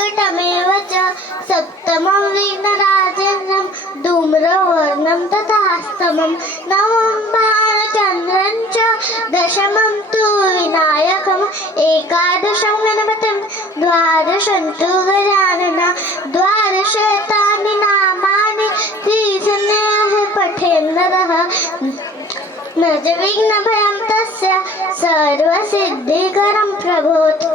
विकटमेव च सप्तमं विघ्नराजेन्द्रं धूम्रवर्णं तथास्तमं नवमं भानुचन्द्रं च दशमं तु विनायकम् एकादशं गणपतिं द्वादशं तु गजाननं द्वादशतानि नामानि त्रिसन्नेह पठेन् नरः न च विघ्नभयं तस्य सर्वसिद्धिकरं प्रभोत्।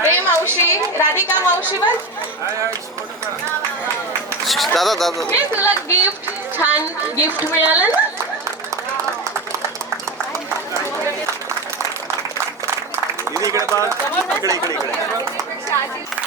प्रेम मावशी राधिका मावशी बस दादा दादा तुला गिफ्ट छान गिफ्ट मिळालं ना इकडे बघ इकडे इकडे इकडे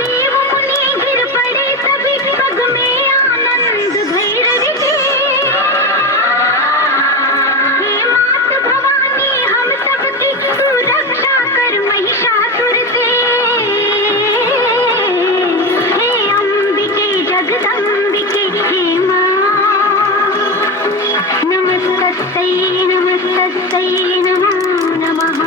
देव मुनि गिर पड़े सभी पग में नमस्तै नमो नमः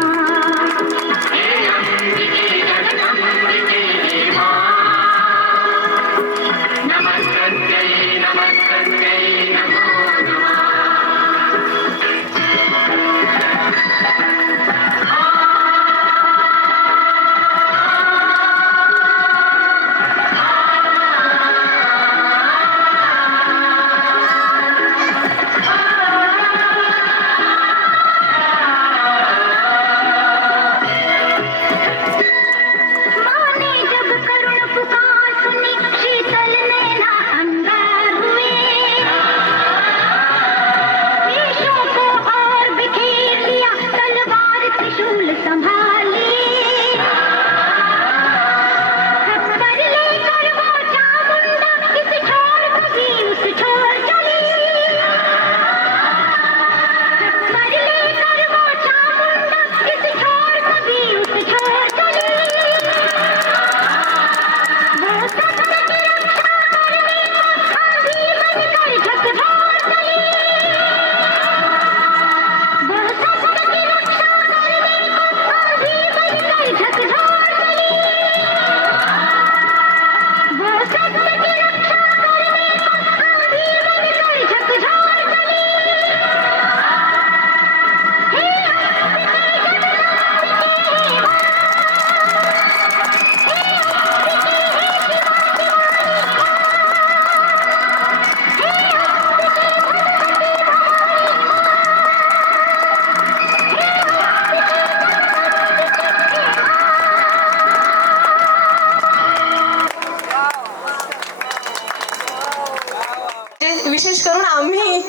विशेष करून आम्ही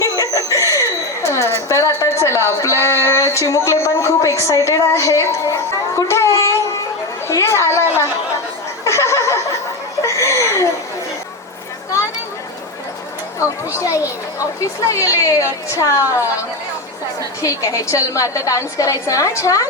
तर आता चला आपले चिमुकले पण खूप एक्साइटेड आहेत. कुठे आहे? ये आला आला. ऑफिसला गेले. अच्छा ठीक आहे. चल मग आता डान्स करायचा ना छान.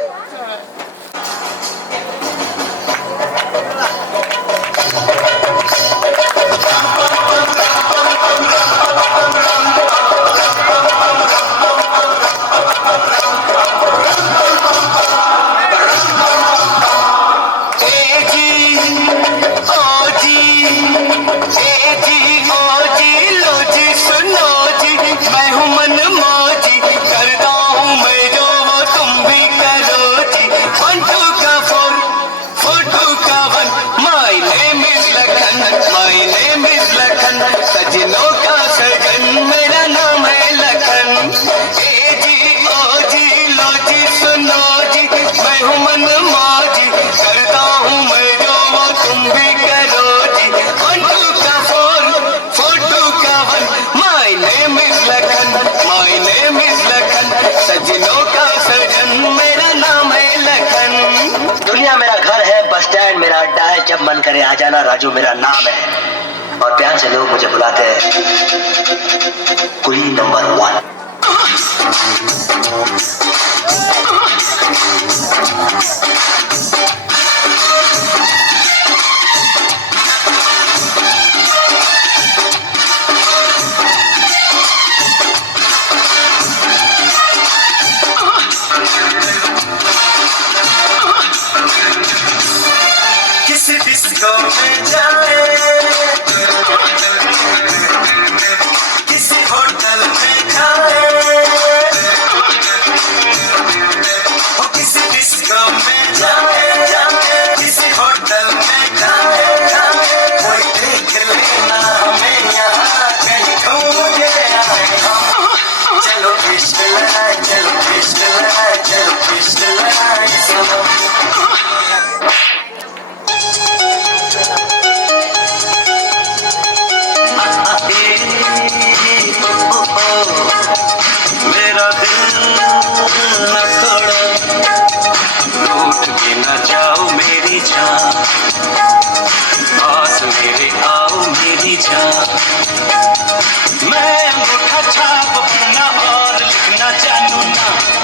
मेरा अड्डा है, जब मन करे आ जाना, राजू मेरा नाम है और प्यार से लोग मुझे बुलाते हैं कुली नंबर 1।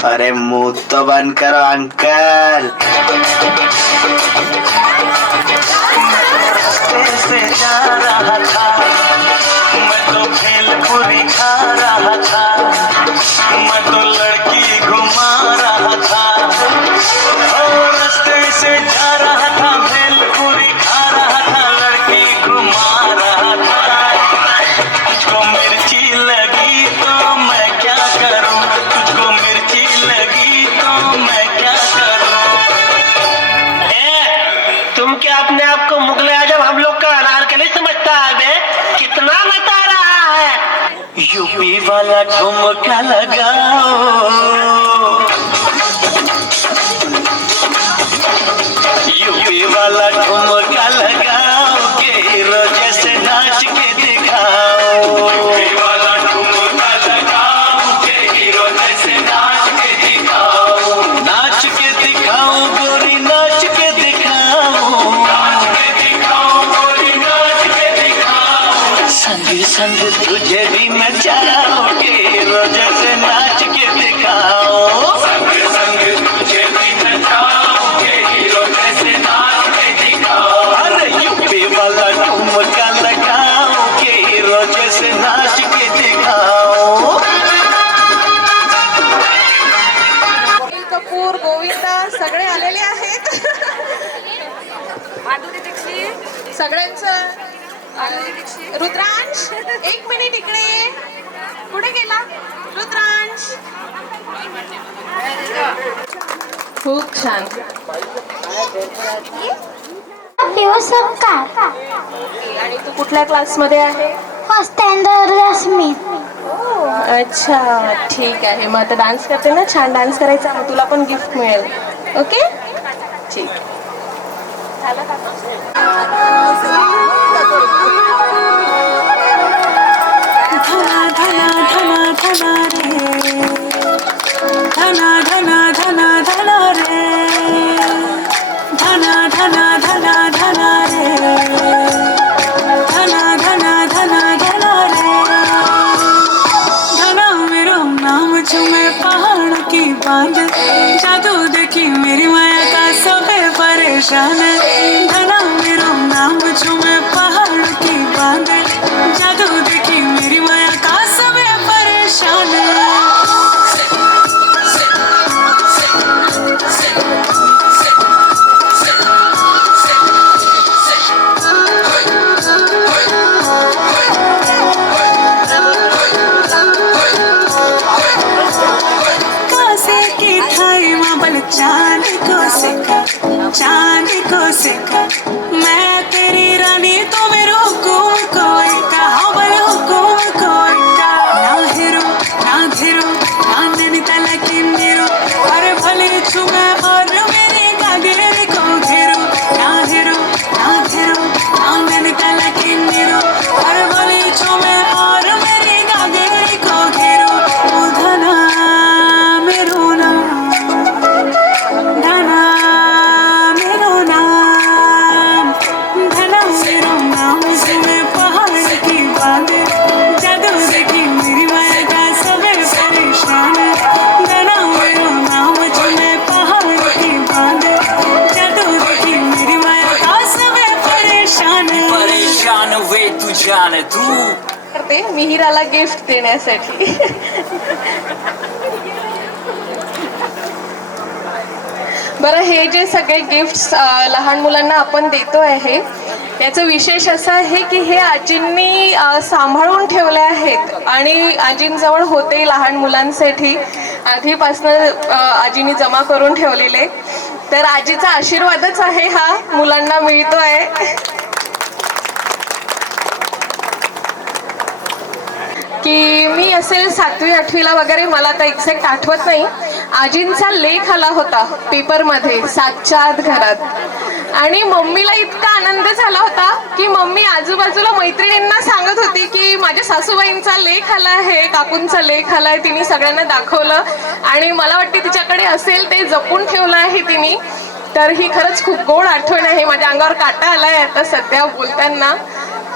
अरे मुंह तो बंद करो अंकल। से जा रहा था मैं तो भेलपुरी खा रहा था, मैं तो लड़की घुमा यूपी वाला ठुमका लगाओ, यूपी वाला ठुमका लगाओ, के हीरो जैसे नाच के दिखाओ, यूपी वाला ठुमका लगाओ, के हीरो जैसे नाच के दिखाओ, नाच के दिखाओ गोरी, नाच के दिखाओ, नाच के दिखाओ गोरी, नाच के दिखाओ, संग संग तुझे भी नचाओगे, हीरो जैसे नाच के दिखाओ, संग संग तुझे भी नचाओगे, हीरो जैसे नाच के दिखाओ, अरे यूपी वाला ठुमका लगाओ, के हीरो जैसे नाच के दिखाओ। अनिल कपूर, गोविंदा सगळे आलेले आहेत. माधुरी दीक्षित सगळ्यांचं. रुद्रांश एक मिनिट इकडे, कुठे गेला रुद्रांश? खूप छान. पिऊ सपकाळ. आणि तू कुठल्या क्लासमध्ये आहे? First standard Rashmi. अच्छा ठीक आहे. मग आता डान्स करते ना, छान डान्स करायचा, मग तुला पण गिफ्ट मिळेल. ओके ठीक. झालं का? धना धना धना धना रे, धना धना धना धना रे, धना धना धना धना रे, धना मेरो नाम चुमे पहाड़ की बांध, जादू देखी मेरी माया का सबे परेशान, धना मेरो नाम चुमे पहाड़ की बांध, जादू देखी मेरी माया का सबे परेशान। चांद को सिखा, मैं तेरी रानी तो मेरे हुकुम कोई का, हवल हुकुम कोई का, ना हेरो ना धेरो ना नैनीताल की मेरो, अरे भले छुमे और मेरी गागेरी को घेरो, ना हेरो ना धेरो ना नैनीताल की मेरो, अरे भले छुमे और मेरी गागेरी को घेरो, ओ धना मेरो ना, धना मेरो नाम, धना मेरो नाम सुने पहाड़ की बातें, जादू देखी मेरी माया का सबे परेशान, धना मेरो नाम सुने पहाड़ की बातें, जादू देखी मेरी माया का सबे परेशान, परेशान वे तू जाने तू. करते मिहिराला गिफ्ट देण्यासाठी. बरं, हे जे सगळे गिफ्ट्स लहान मुलांना आपण देतो आहे, याचं विशेष असं आहे की हे आजींनी सांभाळून ठेवले आहेत आणि आजींजवळ होते लहान मुलांसाठी आधीपासनं आजींनी जमा करून ठेवलेले. तर आजीचा आशीर्वादच आहे हा मुलांना मिळतोय. की मी असेल 7वी 8वीला वगैरे, मला आता एक्झॅक्ट आठवत नाही, आजींचा लेख आला होता पेपरमध्ये, 7च्या आत घरात, आणि मम्मीला इतका आनंद झाला होता की मम्मी आजूबाजूला मैत्रिणींना सांगत होती की माझ्या सासूबाईंचा लेख आला आहे, काकूंचा लेख आलाय. तिने सगळ्यांना दाखवलं आणि मला वाटते तिच्याकडे असेल ते जपून ठेवलं आहे तिने. तर ही खरंच खूप गोड आठवण आहे. माझ्या अंगावर काटा आलाय आता सध्या बोलताना.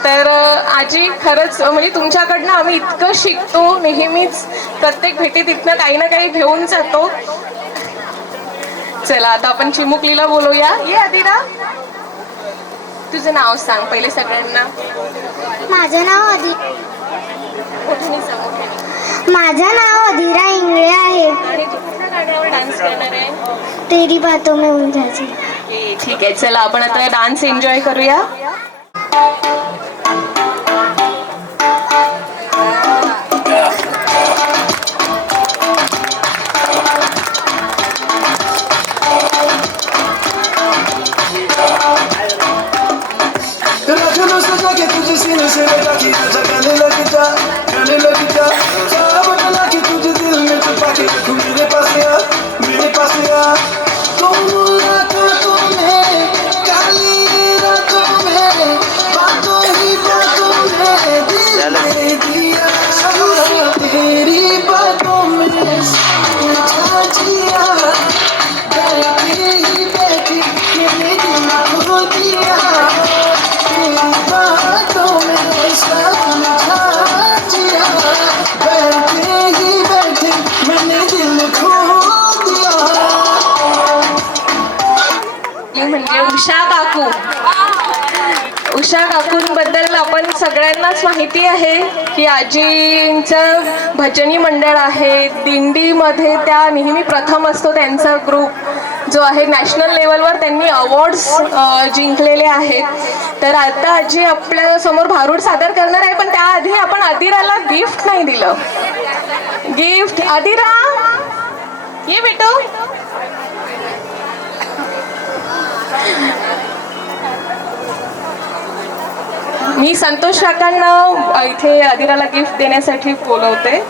तर आजी खरंच म्हणजे तुमच्याकडनं आम्ही इतकं शिकतो नेहमीच, प्रत्येक भेटीत इथनं काही ना काही घेऊन जातो. चला आता आपण चिमुकलीला बोलूया. ये आदिरा, तुझं नाव सांग पहिले सगळ्यांना. माझं नाव मोठ्याने सांग, मोठ्याने. माझं नाव अधीरा इंगळे आहे. आणि तू कुठल्या गाण्यावर डान्स करणार आहे? तेरी बातों में उलझा जी. ठीक आहे, चला आपण आता डान्स एन्जॉय करूया. Yo no sé por qué tú te sientes en el aquí, ya gané la guitarra, Usha काकूंबद्दल आपण सगळ्यांनाच माहिती आहे की आजींचं भजनी मंडळ आहे. दिंडीमध्ये त्या नेहमी प्रथम असतो त्यांचा ग्रुप जो आहे. नॅशनल लेवलवर त्यांनी अवॉर्ड्स जिंकलेले आहेत. तर आता आजी आपल्या समोर भारूड सादर करणार आहे, पण त्याआधी आपण आदिराला गिफ्ट नाही दिलं. गिफ्ट आदिरा ये बेटो. मी संतोष काकांना इथे आदिराला गिफ्ट देण्यासाठी बोलवते.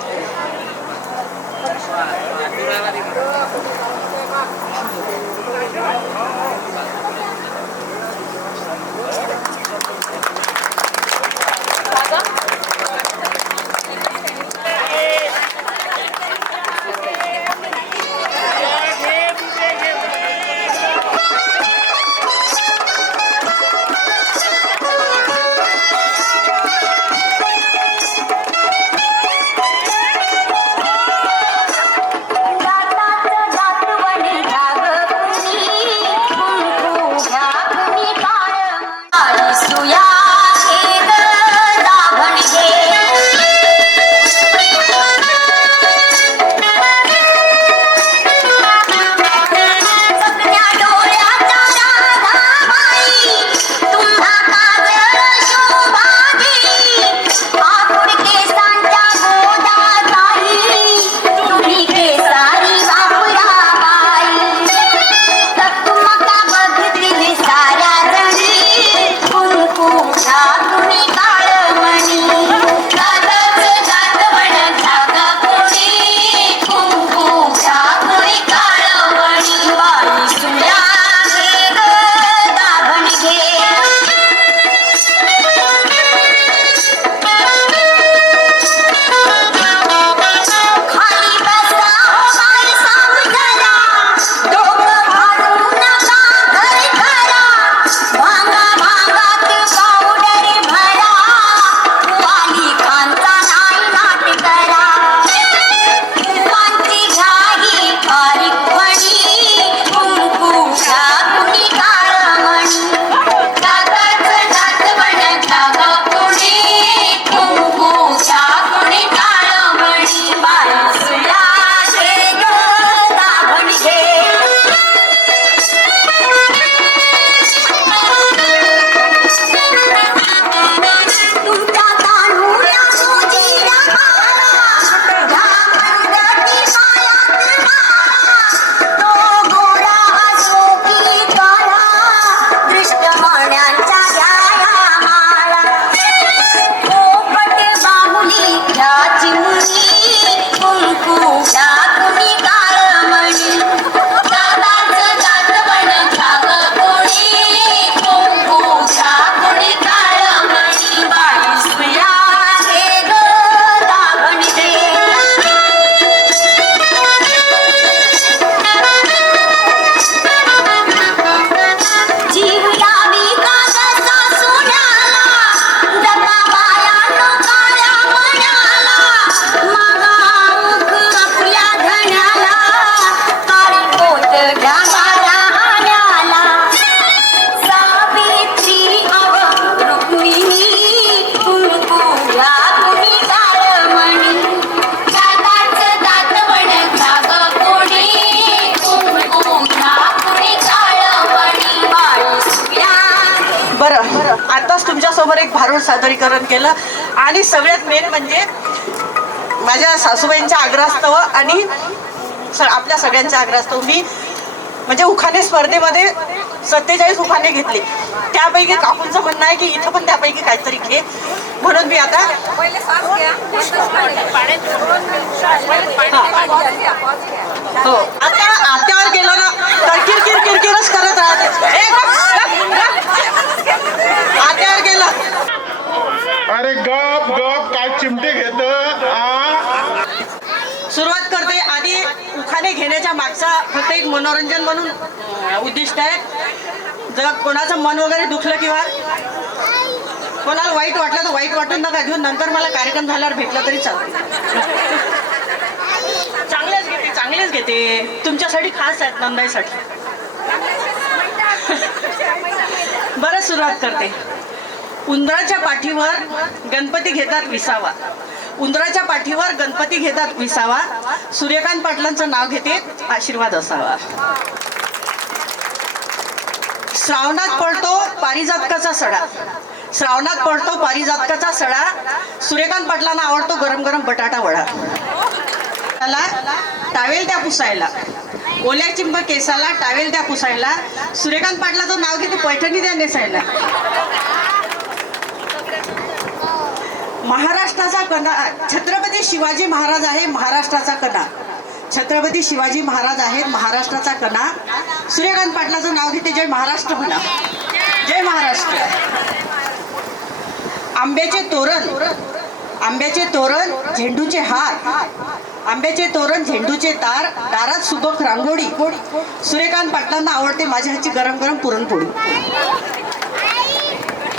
आताच तुमच्यासमोर एक भारूड सादरीकरण केलं आणि सगळ्यात मेन म्हणजे माझ्या सासूबाईंच्या आग्रहास्तव आणि आपल्या सगळ्यांच्या आग्रहास्तव मी म्हणजे उखाणे स्पर्धेमध्ये 47 उखाणे घेतले. त्यापैकी काकूंचं म्हणणं आहे की इथं पण त्यापैकी काहीतरी घे, म्हणून मी आता हो आता आत्यावर गेलो ना तर किरकिर किरकिरच करत राहते. आत्यावर गेलं अरे गप गप काय चिमटे घेत. सुरुवात करते. आधी उखाणे घेण्याच्या मागचा फक्त एक मनोरंजन म्हणून उद्दिष्ट आहे. जर कोणाचं मन वगैरे दुखलं किंवा कोणाला वाईट वाटलं तर वाईट वाटून नका घेऊन, नंतर मला कार्यक्रम झाल्यावर भेटला तरी चालते. चांगलेच घेते तुमच्यासाठी खास आहेत, नंदाईसाठी. बरं सुरुवात करते. उंदराच्या पाठीवर गणपती घेतात विसावा. उंदराच्या पाठीवर गणपती घेतात विसावा. सूर्यकांत पाटलांचं नाव घेते, आशीर्वाद असावा. श्रावणात पडतो पारिजातकाचा सडा. श्रावणात पडतो पारिजातकाचा सडा. सूर्यकांत पाटलांना आवडतो गरम गरम बटाटा वडा. त्याला टावेल द्या पुसायला, ओल्या चिंब केसाला टावेल द्या पुसायला. सूर्यकांत पाटलाचं नाव घेते, पैठणी द्या नेसायला. महाराष्ट्राचा कणा छत्रपती शिवाजी महाराज आहे, महाराष्ट्राचा कणा. छत्रपती शिवाजी महाराज आहेत, महाराष्ट्राचा कणा. सूर्यकांत पाटलाचं नाव घेते, जय महाराष्ट्र म्हणा, जय महाराष्ट्र. आंब्याचे तोरण, आंब्याचे तोरण, झेंडूचे हार. आंब्याचे तोरण, झेंडूचे तार, दारात सुबक रांगोळी. सूर्यकांत पाटलांना आवडते माझ्या हातची गरम गरम पुरणपोळी.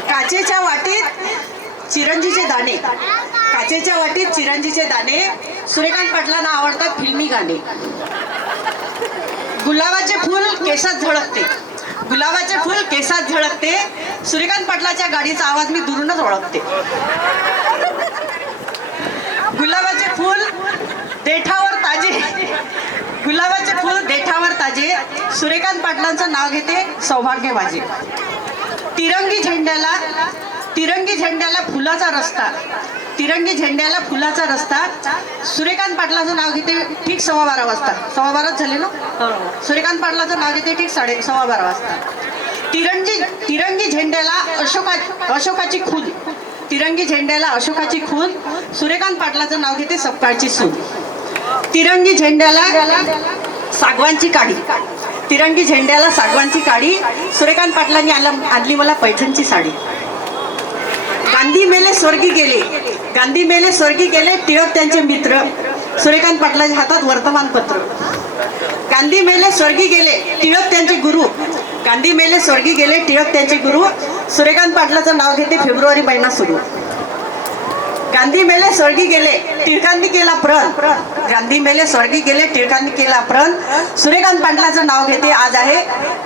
काचेच्या वाटीत चिरंजीचे दाणे. काचेच्या वाटीत चिरंजीचे दाणे. सूर्यकांत पाटलांना आवडतात फिल्मी गाणे. गुलाबाचे फूल केसात झळकते. गुलाबाचे फूल केसात झळकते. सूर्यकांत पाटलाच्या गाडीचा आवाज मी दुरूनच ओळखते. गुलाबाचे फूल देठावर ताजे. गुलाबाचे फूल देठावर ताजे. सूर्यकांत पाटलांचं नाव घेते, सौभाग्य माझे. तिरंगी झेंड्याला, तिरंगी झेंड्याला फुलाचा रस्ता. तिरंगी झेंड्याला फुलाचा रस्ता. सूर्यकांत पाटलाचं नाव घेते ठीक 12:15 वाजता. 12:15 झाले ना. सूर्यकांत पाटलाचं नाव घेते ठीक 12:15 वाजता. तिरंगी झेंड्याला अशोकाची खून. तिरंगी झेंड्याला अशोकाची खून. सूर्यकांत पाटलाचं नाव घेते सपकाळची सून. तिरंगी झेंड्याला सागवानची काडी. तिरंगी झेंड्याला सागवानची काडी. सूर्यकांत पाटलांनी आणली मला पैठणची साडी. गांधी मेले स्वर्गी गेले. गांधी मेले स्वर्गी गेले, टिळक त्यांचे मित्र. सूर्यकांत पाटलांच्या हातात वर्तमानपत्र. गांधी मेले स्वर्गी गेले, टिळक त्यांचे गुरु. गांधी मेले स्वर्गी गेले, टिळक त्यांचे गुरु. सूर्यकांत पाटलाचं नाव घेते, फेब्रुवारी महिना सुरू. गांधी मेले स्वर्गी गेले, टिळकांनी केला प्रण. गांधी मेले स्वर्गी गेले, टिळकांनी केला प्रण. सूर्यकांत पाटलाचं नाव घेते, आज आहे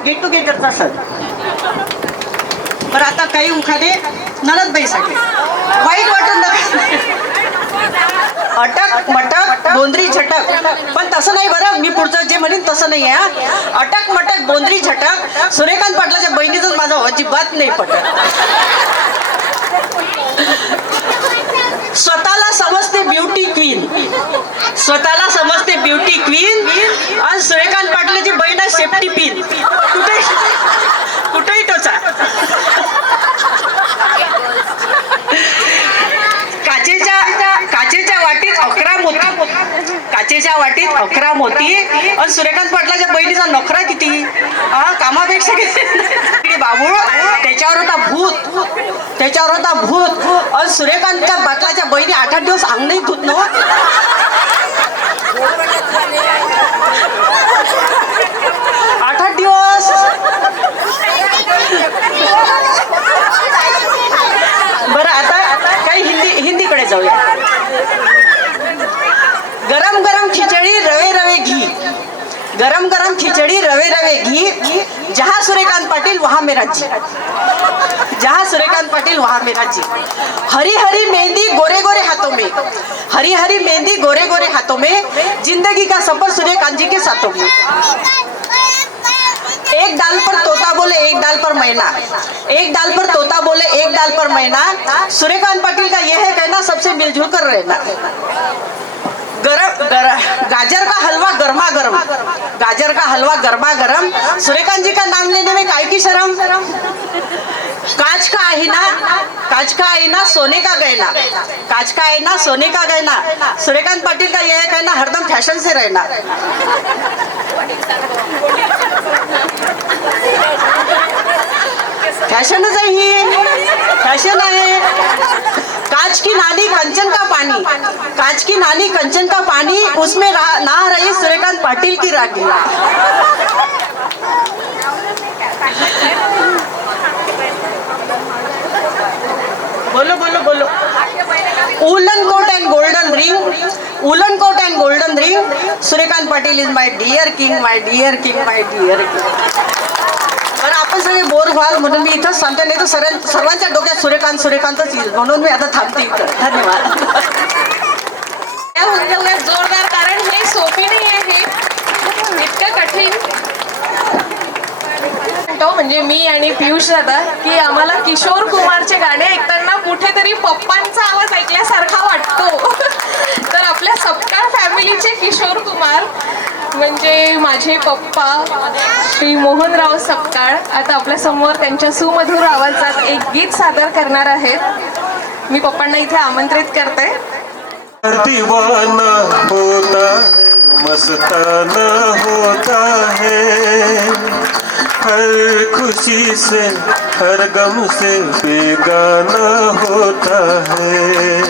गेट टुगेदरचा सण. बरं, आता काही उखाणे ननदबाईसाठी. वाईट वाटून नका. अटक मटक बोंद्री झटक. पण तसं नाही बरं, मी पुढचं जे म्हणेन तसं नाही आहे. अटक मटक बोंद्री झटक. सूर्यकांत पाटलाच्या बहिणीचं माझं अजिबात नाही पटत. स्वतःला समजते ब्युटी क्वीन. स्वतःला समजते ब्युटी क्वीन. आणि सूर्यकांत पाटलाची बहीण आहे सेफ्टी पिन. कुठेही टोचा. काचेच्या वाटीत 11 मोती. काचेच्या वाटीत 11 मोती. आणि सूर्यकांत पाटलाच्या बहिणीचा नखरा किती, कामापेक्षा किती. बाबूळ त्याच्यावर होता भूत. त्याच्यावर होता भूत. आणि सूर्यकांत पाटलाच्या बहिणी 8-8 दिवस अंग नाही धुत न. 8-8 दिवस. बरं, आता काही हिंदीकडे जाऊया. गरम गरम खिचडी रवे रवे घी. गरम गरम खिचडी रवे रवे घी. जहाँ सूर्यकांत पाटिल वहाँ मेरा जी. जहाँ सूर्यकांत पाटिल वहाँ मेरा जी. हरी हरी मेहंदी गोरे गोरे हाथों में. हरी हरी मेहंदी गोरे गोरे हाथों में. जिंदगी का सफर सूर्यकांत जी के साथों में. एक डाल पर तोता बोले एक डाल पर मैना. एक डाल पर तोता बोले एक डाल पर मैना. सूर्यकांत पाटिल का यह है कहना, सबसे मिलजुल कर रहना. गाजर का हलवा गर्मा गर्म. गाजर का हलवा गर्मा गर्म. सूर्यकांत जी का नाम लेने में काय की शर्म. कांच का आईना, कांच का आईना सोने का गहना. कांच का आईना सोने का गहना. सूर्यकांत पाटिल का यह कहना, हरदम फैशन से रहना. फॅशनच आहे ही. फॅशन आहे. कांच की नानी कंचन का पानी. कांच की नानी कंचन का पानी. उसमें नहा रही सूर्यकांत पाटिल की रानी. बोलो बोलो बोलो. Woolen coat and golden ring. Woolen coat and golden ring. Suryakanth Patil is my dear king, my dear king, my dear king. कारण आपण सगळे बोर व्हाल म्हणून मी इथंच सांगते, नाही तर सर्वांच्या डोक्यात सूर्यकांतच येईल, म्हणून मी आता थांबते इथं. धन्यवाद. जोरदार, कारण हे सोपी नाही आहे, इतकं कठीण. म्हणजे मी आणि पियुष दादा की आम्हाला किशोर कुमारचे गाणे ऐकताना कुठेतरी पप्पांचा आवाज ऐकल्यासारखा वाटतो. तर आपल्या सपकाळ फॅमिलीचे किशोर कुमार म्हणजे माझे पप्पा श्री मोहनराव सपकाळ आता आपल्या समोर त्यांच्या सुमधुर आवाजात एक गीत सादर करणार आहेत. मी पप्पांना इथे आमंत्रित करते. दीवाना होता है, मस्ताना होता है, हर खुशी से हर गम से बेगाना होता है.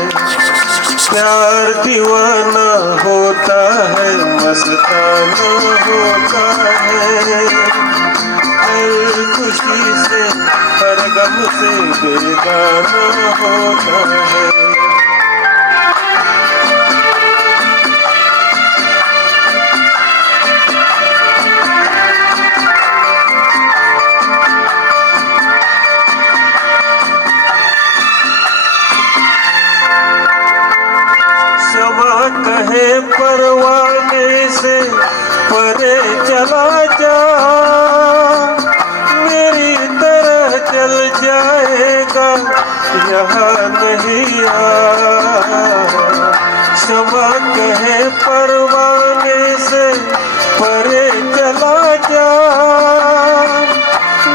प्यार दीवाना होता है, मस्ताना होता है, हर खुशी से हर गम से बेगाना होता है. कहे परवाने से परे चला जा, मेरी तरह चल जाएगा यहाँ नहीं आ. क्षमा कहे परवाने से परे चला जा,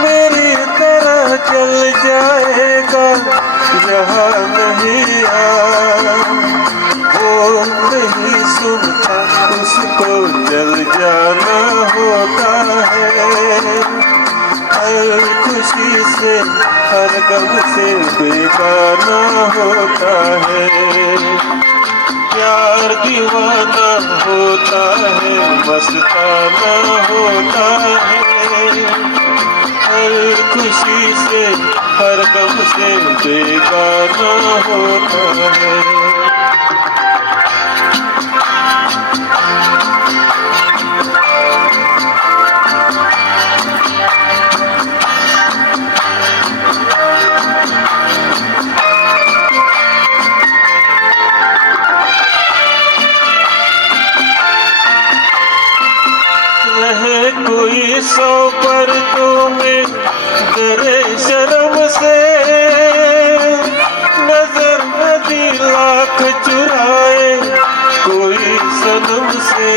मेरी तरह चल जाएगा यहाँ नहीं आ. वो नहीं सुनता उसको जल जाना होता है, हर खुशी से हर गम से बेगाना होता है. प्यार दीवाना होता है, मस्ताना होता है, हर खुशी से हर गम से बेगाना होता है. कोई सौ पर तुम्हें डरे शर्म से, नजर नदी लाख चुराए कोई सनम से.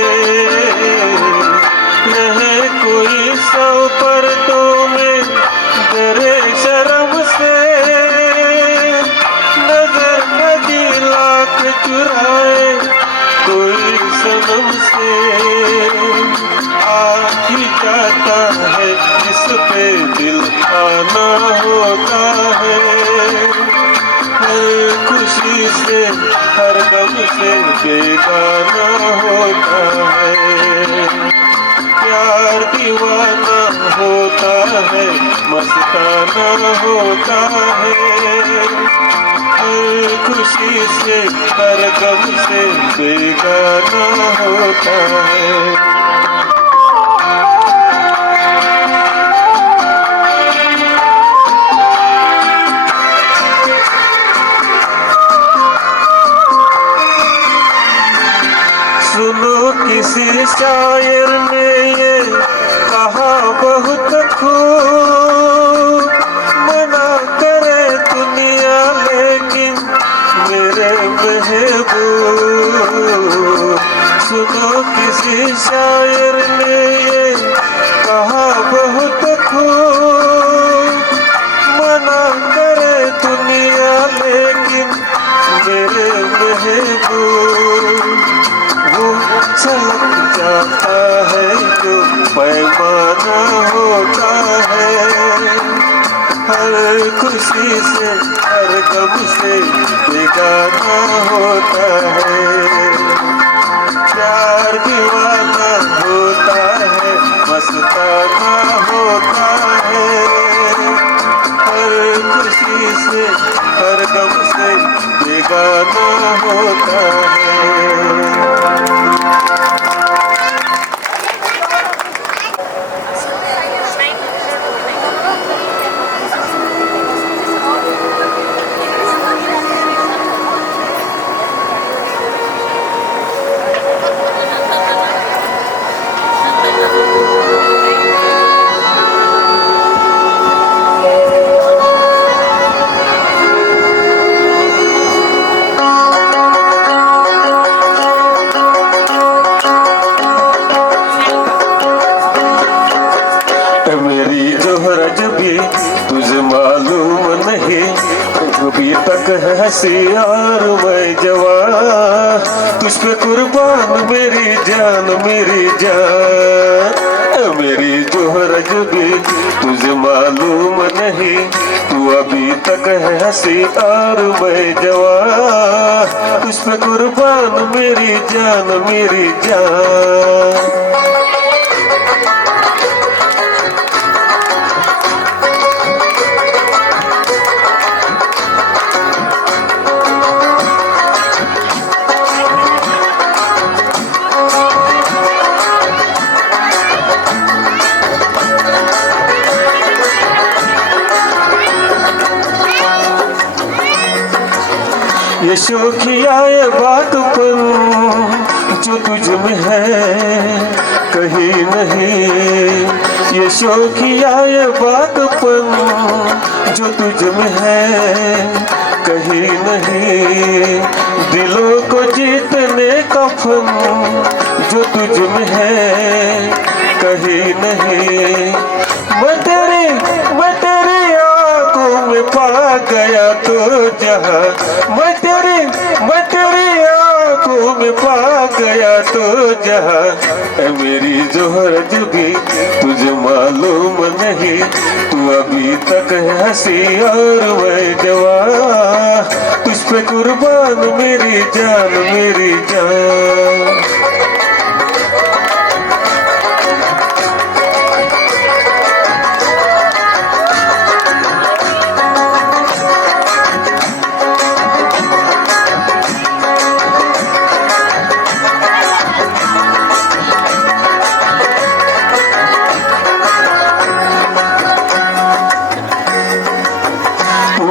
रहे कोई सौ पर तुम्हें डरे शर्म से, नजर नदी लाख चुराए कोई सनम से. ही जाता है जिस पे दिल आना होता है, हर खुशी से हर गम से बेगाना होता है. प्यार दीवाना होता है, मस्ताना होता है, हर खुशी से हर गम से बेगाना होता है. सुनो किसी शायर ने ये कहा बहुत खूब, मना करे दुनिया लेकिन मेरे महबूब. सुनो किसी शायर ने ये कहा बहुत खूब, मना करे दुनिया लेकिन मेरे महबूब. वो छलक जाता है जो पैमाना होता है, हर खुशी से हर गम से बेगाना होता है. प्यार दीवाना होता है, मस्ताना होता है, हर खुशी से हर गम से बेगाना होता है. हंसी और मैं जवान, तुझ पे कुर्बान मेरी जान मेरी जान। मेरी जोहरज भी तुझे मालूम नहीं, तू अभी तक है हंसी और मैं जवान, तुझ पे कुर्बान मेरी जान मेरी जान। ये शौकिया ये बातपन जो तुझ में है कहीं नहीं, ये शौकिया ये बातपन जो तुझ में है कहीं नहीं, दिलों को जीतने का फन जो तुझ में है कहीं नहीं। मैं तेरी आंखों में पा गया तो जहाँ, मैं तेरी आंखों में पा गया तो जहाँ। मेरी जोहरज भी तुझे मालूम नहीं, तू अभी तक है हंसी और मैं जवान, तुझ पे कुर्बान मेरी जान मेरी जान।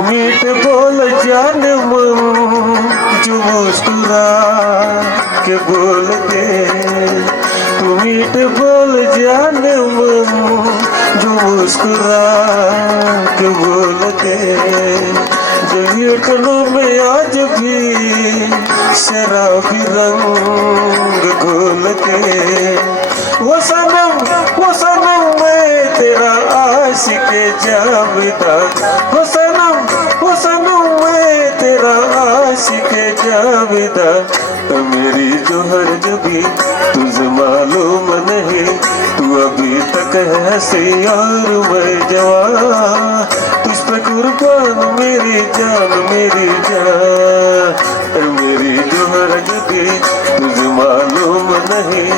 मीठ बोल जान मन जो मुस्कुरा के बोल दे, तू मीठ बोल जान मन जो मुस्कुरा के बोल दे। जब में आज भी शराबी रंग घोल के, वो सनम मैं तेरा आशिक जावेदा, वो सनम मैं तेरा आशिक जावेदा। तो मेरी जोहरज भी तुझे मालूम नहीं, तू अभी तक है हंसी और मैं जवान, तुझ पे कुर्बान मेरी जान मेरी जान। मेरी जोहरज भी तुझे मालूम नहीं,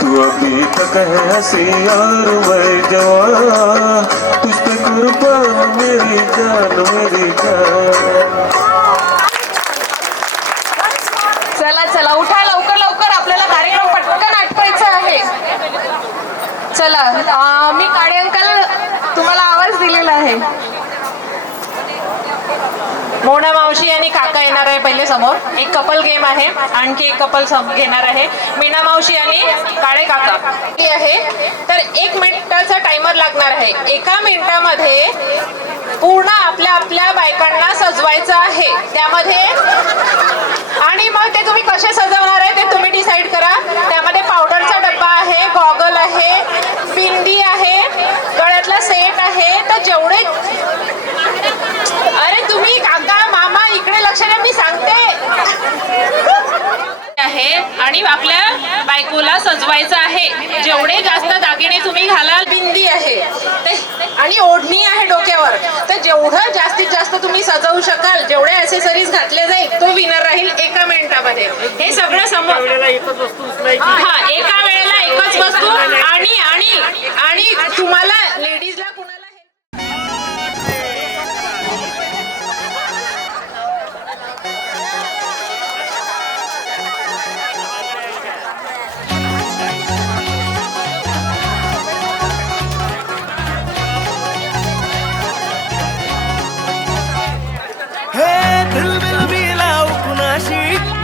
तू अभी तक है हंसी और मैं जवान, तुझ पे कुर्बान मेरी जान मेरी जान। चला चला उठा लवकर लवकर, आपल्याला कार्यक्रम पटकन आटपायचा आहे. चला मी काळे अंकल तुम्हाला आवाज दिलेला आहे. मोना मावशी आणि काका येणार आहे पहिले समोर. एक कपल गेम आहे, आणखी एक कपल घेणार आहे. मीना मावशी आणि काळे काका आहे. तर 1 मिनिटाचा टायमर लागणार आहे. 1 मिनिटामध्ये पूर्ण आपल्या बायकांना सजवायचं आहे. त्यामध्ये आणि मग ते तुम्ही कसे सजवणार आहे ते तुम्ही डिसाईड करा. त्यामध्ये पावडरचा डब्बा आहे, गॉगल आहे, बिंदी आहे, गळ्यातला सेट आहे. तर जेवढे अरे तुम्ही काका मामा इकडे लक्ष द्या, मी सांगते आहे. आणि आपल्या बायकोला सजवायचं आहे. जेवढे जास्त दागिने तुम्ही घालाल, बिंदी आहे आणि ओढणी आहे डोक्यावर, तर जेवढं जास्तीत जास्त तुम्ही सजवू शकाल, जेवढे ॲक्सेसरीज घातले जाईल, तो विनर राहील 1 मिनिटामध्ये. हे सगळं समोर हा एका वेळेला एकच वस्तू. आणि आणि आणि तुम्हाला लेडीजला कुणाला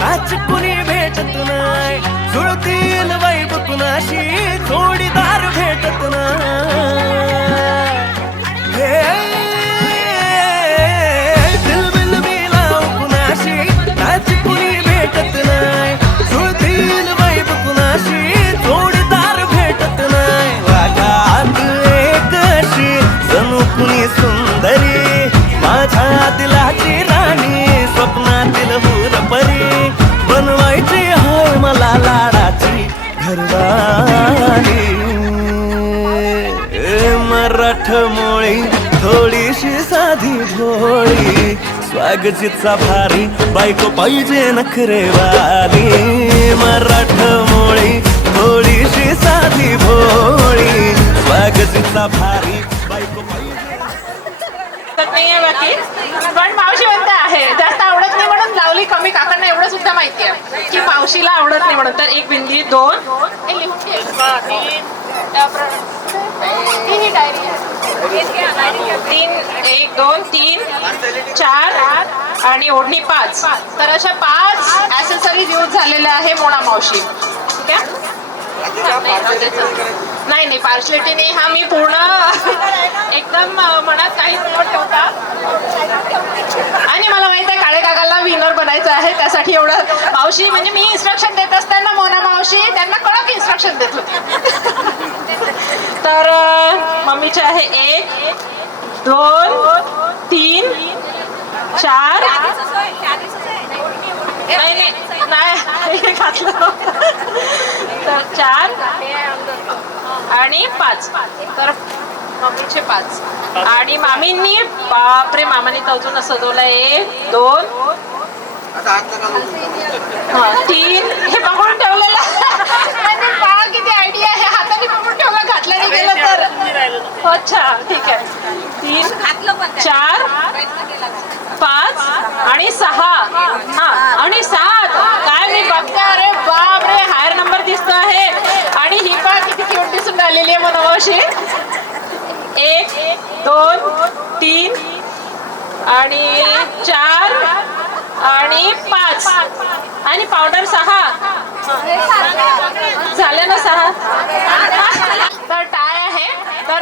नाच कुणी भेटत नाही, जुळतील वैब कुणाशी जोडीदार भेटत नाही. दिलबिल मिलाव कुणाशी नाच कुणी भेटत नाही, जुळतील वैब कुणाशी जोडीदार भेटत नाही. वाटात एक अशी जणू कुणी सुंदरी, माझ्या दिलाची राणी, स्वप्न स्वॅगजीचा भारी बायको पाहिजे नखरेवाली मराठमोळी थोडीशी साधी भोळी स्वॅगजीचा भारी बायको नाहीये बाकी पण मावशी म्हणते आहे जास्त आवडत नाही म्हणून लावली कमी. काकांना एवढं सुद्धा माहिती आहे की मावशीला आवडत नाही म्हणून. तर एक बिंदी 2 हे लिहून घे. 3 ही डायरी आहे. 3 1 2 3 4 आणि ओढणी 5. तर अशा 5 ऍसेसरीज यूज झालेल्या आहे मोना मावशी. ठीक आहे. नाही नाही पार्शलिटी नाही. हा मी पूर्ण एकदम मनात काही न ठेवता आणि मला माहित आहे काळे काकाला विनर बनायचं आहे त्यासाठी एवढं मावशी म्हणजे मी इन्स्ट्रक्शन देत असताना मोना मावशी त्यांना कडक इन्स्ट्रक्शन देत होती. तर मम्मीचे आहे 1 2 3 4 नाही घातलं. तर 4 आणि 5. तर मम्मीचे 5 आणि मामींनी बापरे मामाने तर अजून सजवलं 1 2 3 हे बघून ठेवलेलं म्हणजे पहा किती आयडिया आहे. हाताने बघून ठेवलं घातलं नाही गेलं तर. अच्छा ठीक आहे. 3 4 5 आणि 6 हा आणि 7. काय मी बघते अरे बाप रे हायर नंबर दिसतो आहे. आणि ही पहा किती क्यूट दिसून राहिलेली आहे म्हणून मावशी. 1 2 3 आणि 4 आणि 5 आणि पावडर 6 झाले ना 6. तर टाय आहे. तर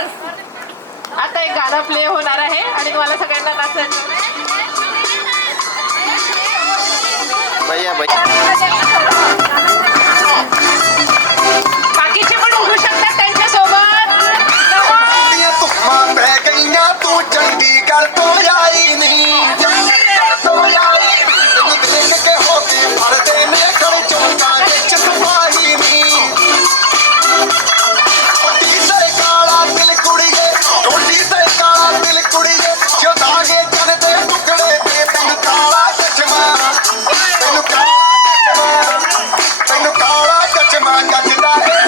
आता एक गाणं प्ले होणार आहे आणि तुम्हाला सगळ्यांना नाचायचं. बाकीचे पण उभू शकतात त्यांच्यासोबत. तू चंडीगढ़ तो आई नहीं तो आई देख के होके पर्दे में खड़े चौका चतुपाही नहीं टोटी से काला दिल कुड़िए टोटी से काला दिल कुड़िए जो धागे चलते टुकड़े ते तेन काला चश्मा तेन काला चश्मा गजदा है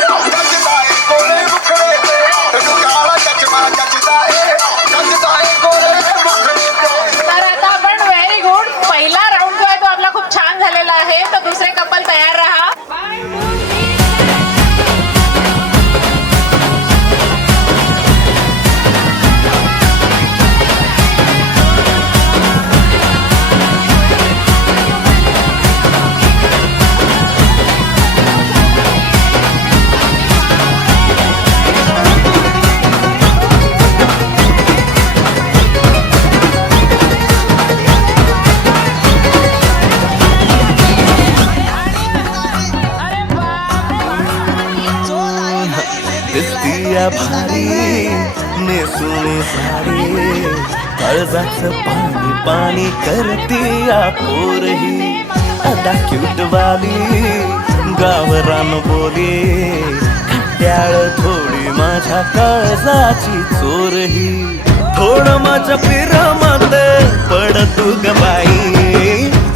गोरे मुखड़े ते तेन काला चश्मा गजदा है. तर आता आपण व्हेरी गुड पहिला राऊंड जो आहे तो आपला खूप छान झालेला आहे. तर दुसरे कपल तयार राहा. दिसतीया भारी नेसून साडी काळजाचं पाणी पाणी करतीया पोरही अदा क्यूटवाली गावरान बोली खट्याळ थोडी माझ्या काळजाची चोरही थोडं माझ्या पिरमत पड तू ग बाई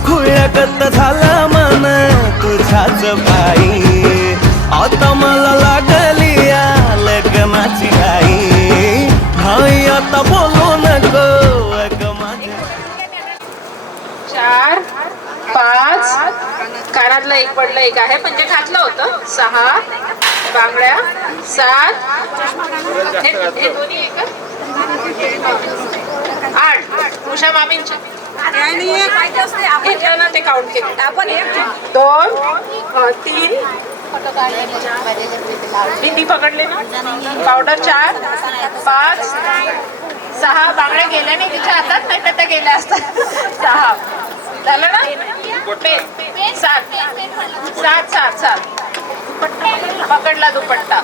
खुळ्यागत झाला मन तुझ्याच बाई आता मला लागली लग्नाची घाई हाय आता बोलू नको माझ्या. 4 5 कानातलं एक पडलं एक आहे पण जे घातलं होतं. 6 बांगड्या 7 हे दोन्ही एकच 8 उषा मामींच्या ना ते काउंट केले आपण. 2 3 बिंदी पकडले ना. पावडर 4 5 6 बांगड्या गेल्या नाही तिच्या हातात नाही तर त्या गेल्या असतात. 6 झालं ना. 7 पकडला दुपट्टा.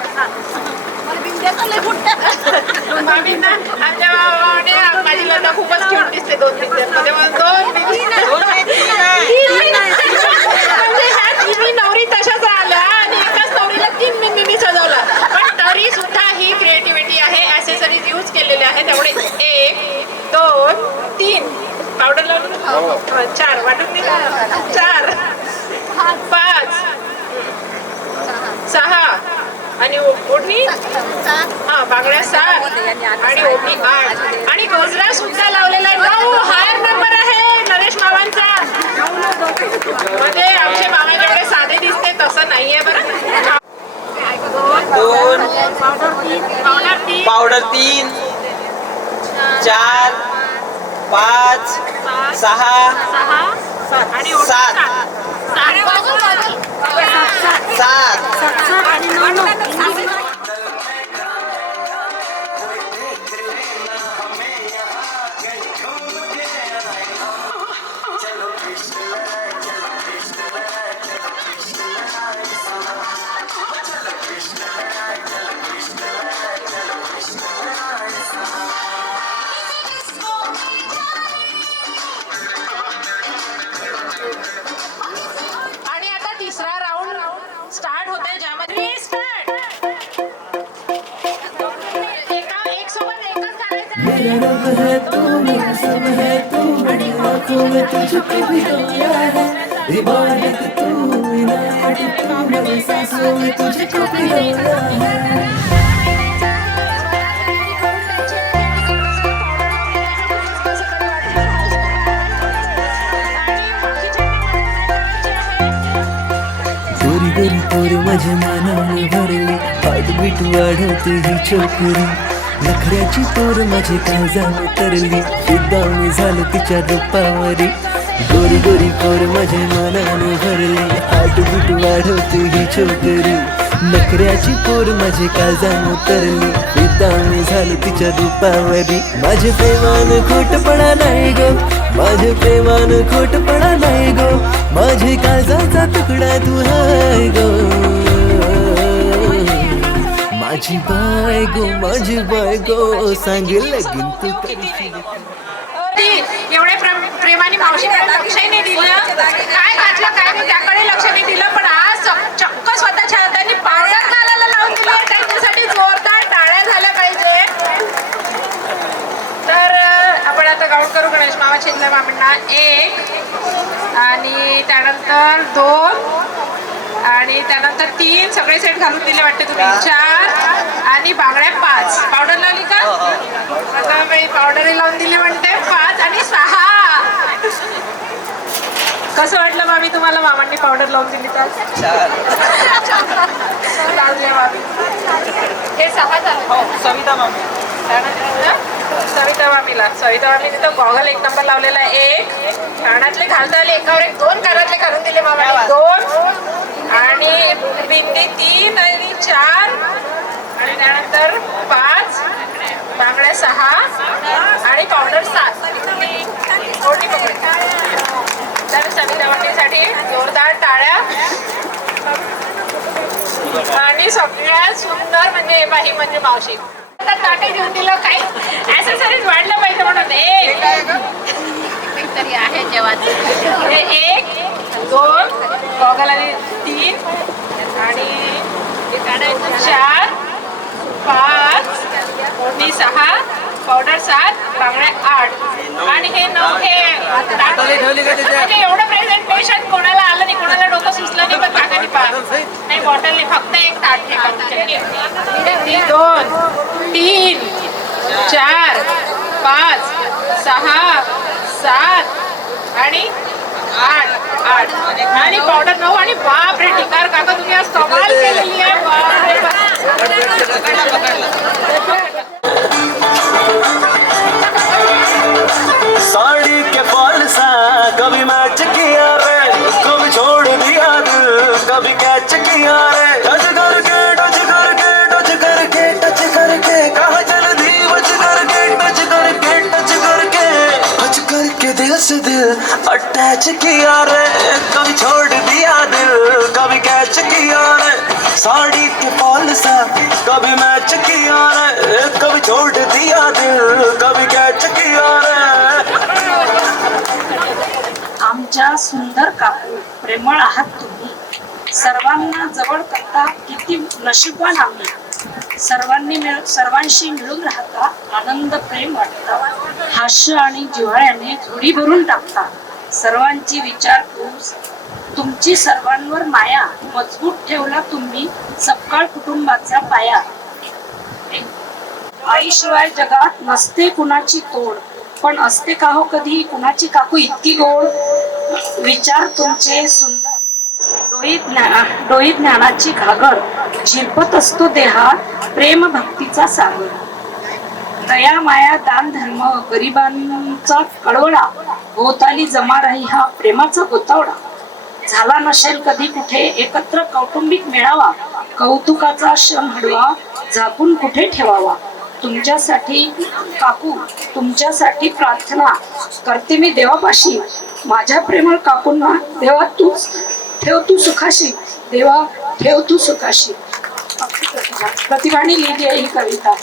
माझी लता खूपच क्यूट दिसते 2 बिंद्यांमध्ये. 2 नवरी तशाच राहिल्या आणि एकाच नवरीला 3 बिंदी सजवला. पण तरी सुद्धा ही क्रिएटिव्हिटी आहे. ऍसेसरीज यूज केलेले आहे तेवढे 1 2 3 पावडर लावून 4 वाटून दिला 4 5 6 आणि ओढणी हा बांगड्या 7 आणि ओढणी 8 आणि गजरा सुद्धा लावलेला 9 हायर नंबर आहे नरेश मामांचा. म्हणजे आमचे मामा जेवढे साधे दिसते तसं नाहीये बरं. 2 पावडर 3 4 5 6 आणि 7 आणि आता तिसरा राऊंड स्टार्ट होतोय ज्यामध्ये एक सोबत एकच करायचं. मेरा रब है तू, मेरा सब है तू, मेरी आंखों में तुझको भी रोया है. इबादत तू, इनायत तू, मेरी सांसों में तुझको भी रोया है. गोरी गोरी पोर माझ्या मानाने भरली, हार्टबीट वाढवते ही छोकरी. नखऱ्याची पोर माझे काळजाने तरली, फिदा मी झालो तिच्या रूपावरी. गोरी गोरी पोर माझ्या मानाने भरली, हार्टबीट वाढवते ही छोकरी. नखऱ्याची पोर माझे काळजाने तरली, फिदा मी झालो तिच्या रूपावरी. माझे प्रेमान खोटपणा नाही गो, माझे प्रेमान खोटपणा नाही गो, माझे काळजाचा तुकडा तू हाय गो. माझी बायगो सांगेल लगीन तू करशील. एवढ्या प्रेमाने मावशीने लक्षही नाही दिलं, काय घातलं काय नाही त्याकडे लक्ष नाही दिलं. पण आज चक्क स्वतःच्या हाताने पावडर घालायला लावून दिली. त्यांच्यासाठी जोरदार टाळ्या झाल्या पाहिजे. तर आपण आता काउंट करू गणेश मामा छिंदे मामांना 1 आणि त्यानंतर 2 आणि त्यानंतर 3 सगळे सेट घालून दिले वाटते तुम्ही. 4 आणि बांगड्या 5. पावडर लावली का? आता मी पावडर लावून दिली म्हणते 5 आणि 6. कसं वाटलं मामी तुम्हाला मामांनी पावडर लावून दिली तर? लावले मामी. हे 6 झालं. सविता मामी. सविता मामीने तर गॉगल 1 नंबर लावलेला आहे. 1 कानातले घालता आले, एकावर 1 2 कानातले घालून दिले मामाने. 2 आणि बिंदी 3 आणि 4 आणि त्यानंतर 5 बांगड्या 6 आणि पावडर 7. तर सविता मामीसाठी जोरदार टाळ्या. आणि सगळ्यात सुंदर म्हणजे बाई म्हणजे मावशी. ताटे घेऊन दिलं, काही ऍसेसरीज वाढलं पाहिजे म्हणून 1 तरी आहे जेव्हा 1 2 गॉगल आणि 3 आणि 4 5 ओढणी 6 पावडर 7 बांगड्या 8 आणि हे 9. हे एवढं प्रेझेंटेशन कोणाला आलं नाही, कोणाला डोकं सुचलं नाही. पण काकानी नाही बॉटल नाही, फक्त 1 ताट ठेका. 2 3 4 5 6 7 आणि 8 आणि पावडर 9 आणि बापरे टिकार काका तुम्ही आज कमाल केलेली आहे. साड़ी के फॉल सा कभी मैच किया रे, कभी छोड़ दिया दिल, कभी कैच किया रे. टच करके टच करके टच करके टच करके कहाँ चल दी बच करके टच करके टच करके टच करके दिल से दिल अटैच किया रे. कभी छोड़ दिया दिल, कभी कैच किया रे. साड़ी के फॉल सा कभी मैच किया रे, कभी छोड़ दिया दिल, कभी कैच किया रे. आमच्या सुंदर काकू, प्रेमळ आहात तुम्ही. सर्वांना जवळ करता, किती नशीबवान आम्ही. सर्वांशी मिळून राहता, आनंद प्रेम वाटता, हास्य आणि जिव्हाळ्याने झोडी भरून टाकता. सर्वांची विचारपूस, तुमची सर्वांवर माया, मजबूत ठेवला तुम्ही सपकाळ कुटुंबाचा पाया. आईशिवाय जगात नसते कुणाची तोड, पण असते का हो कधी कुणाची काकू इतकी गोड. विचार तुमचे सुंदर, डोळी ज्ञानाची घागर, झिरपत असतो देहात प्रेम भक्तीचा सागर. दया माया दान धर्म गरिबांचा कळवळा, भोवताली जमा राही हा प्रेमाचा गोतावळा. झाला नसेल कधी कुठे एकत्र कौटुंबिक मेळावा, कौतुकाचा क्षण हडवा झाकून कुठे ठेवावा. तुमच्यासाठी काकू, तुमच्यासाठी प्रार्थना करते मी देवापाशी. माझ्या प्रेमळ काकूंना देवा तू ठेव तू सुखाशी, देवा ठेव तू सुखाशी. प्रतिभाने लिहिली आहे ही कविता.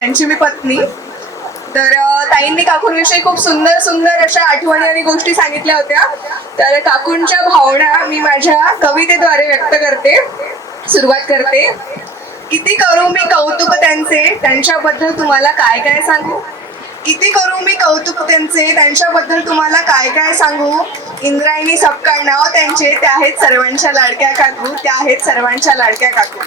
त्यांची मी पत्नी. तर ताईंनी काकूंविषयी खूप सुंदर सुंदर अशा आठवणी आणि गोष्टी सांगितल्या होत्या. तर काकूंच्या भावना मी माझ्या कवितेद्वारे व्यक्त करते. सुरुवात करते. किती करू मी कौतुक त्यांचे, त्यांच्याबद्दल तुम्हाला काय काय सांगू. किती करू मी कौतुक त्यांचे, त्यांच्याबद्दल तुम्हाला काय काय सांगू. इंद्रायणी सपकाळ नाव त्यांचे, त्या आहेत सर्वांच्या लाडक्या काकू, त्या आहेत सर्वांच्या लाडक्या काकू.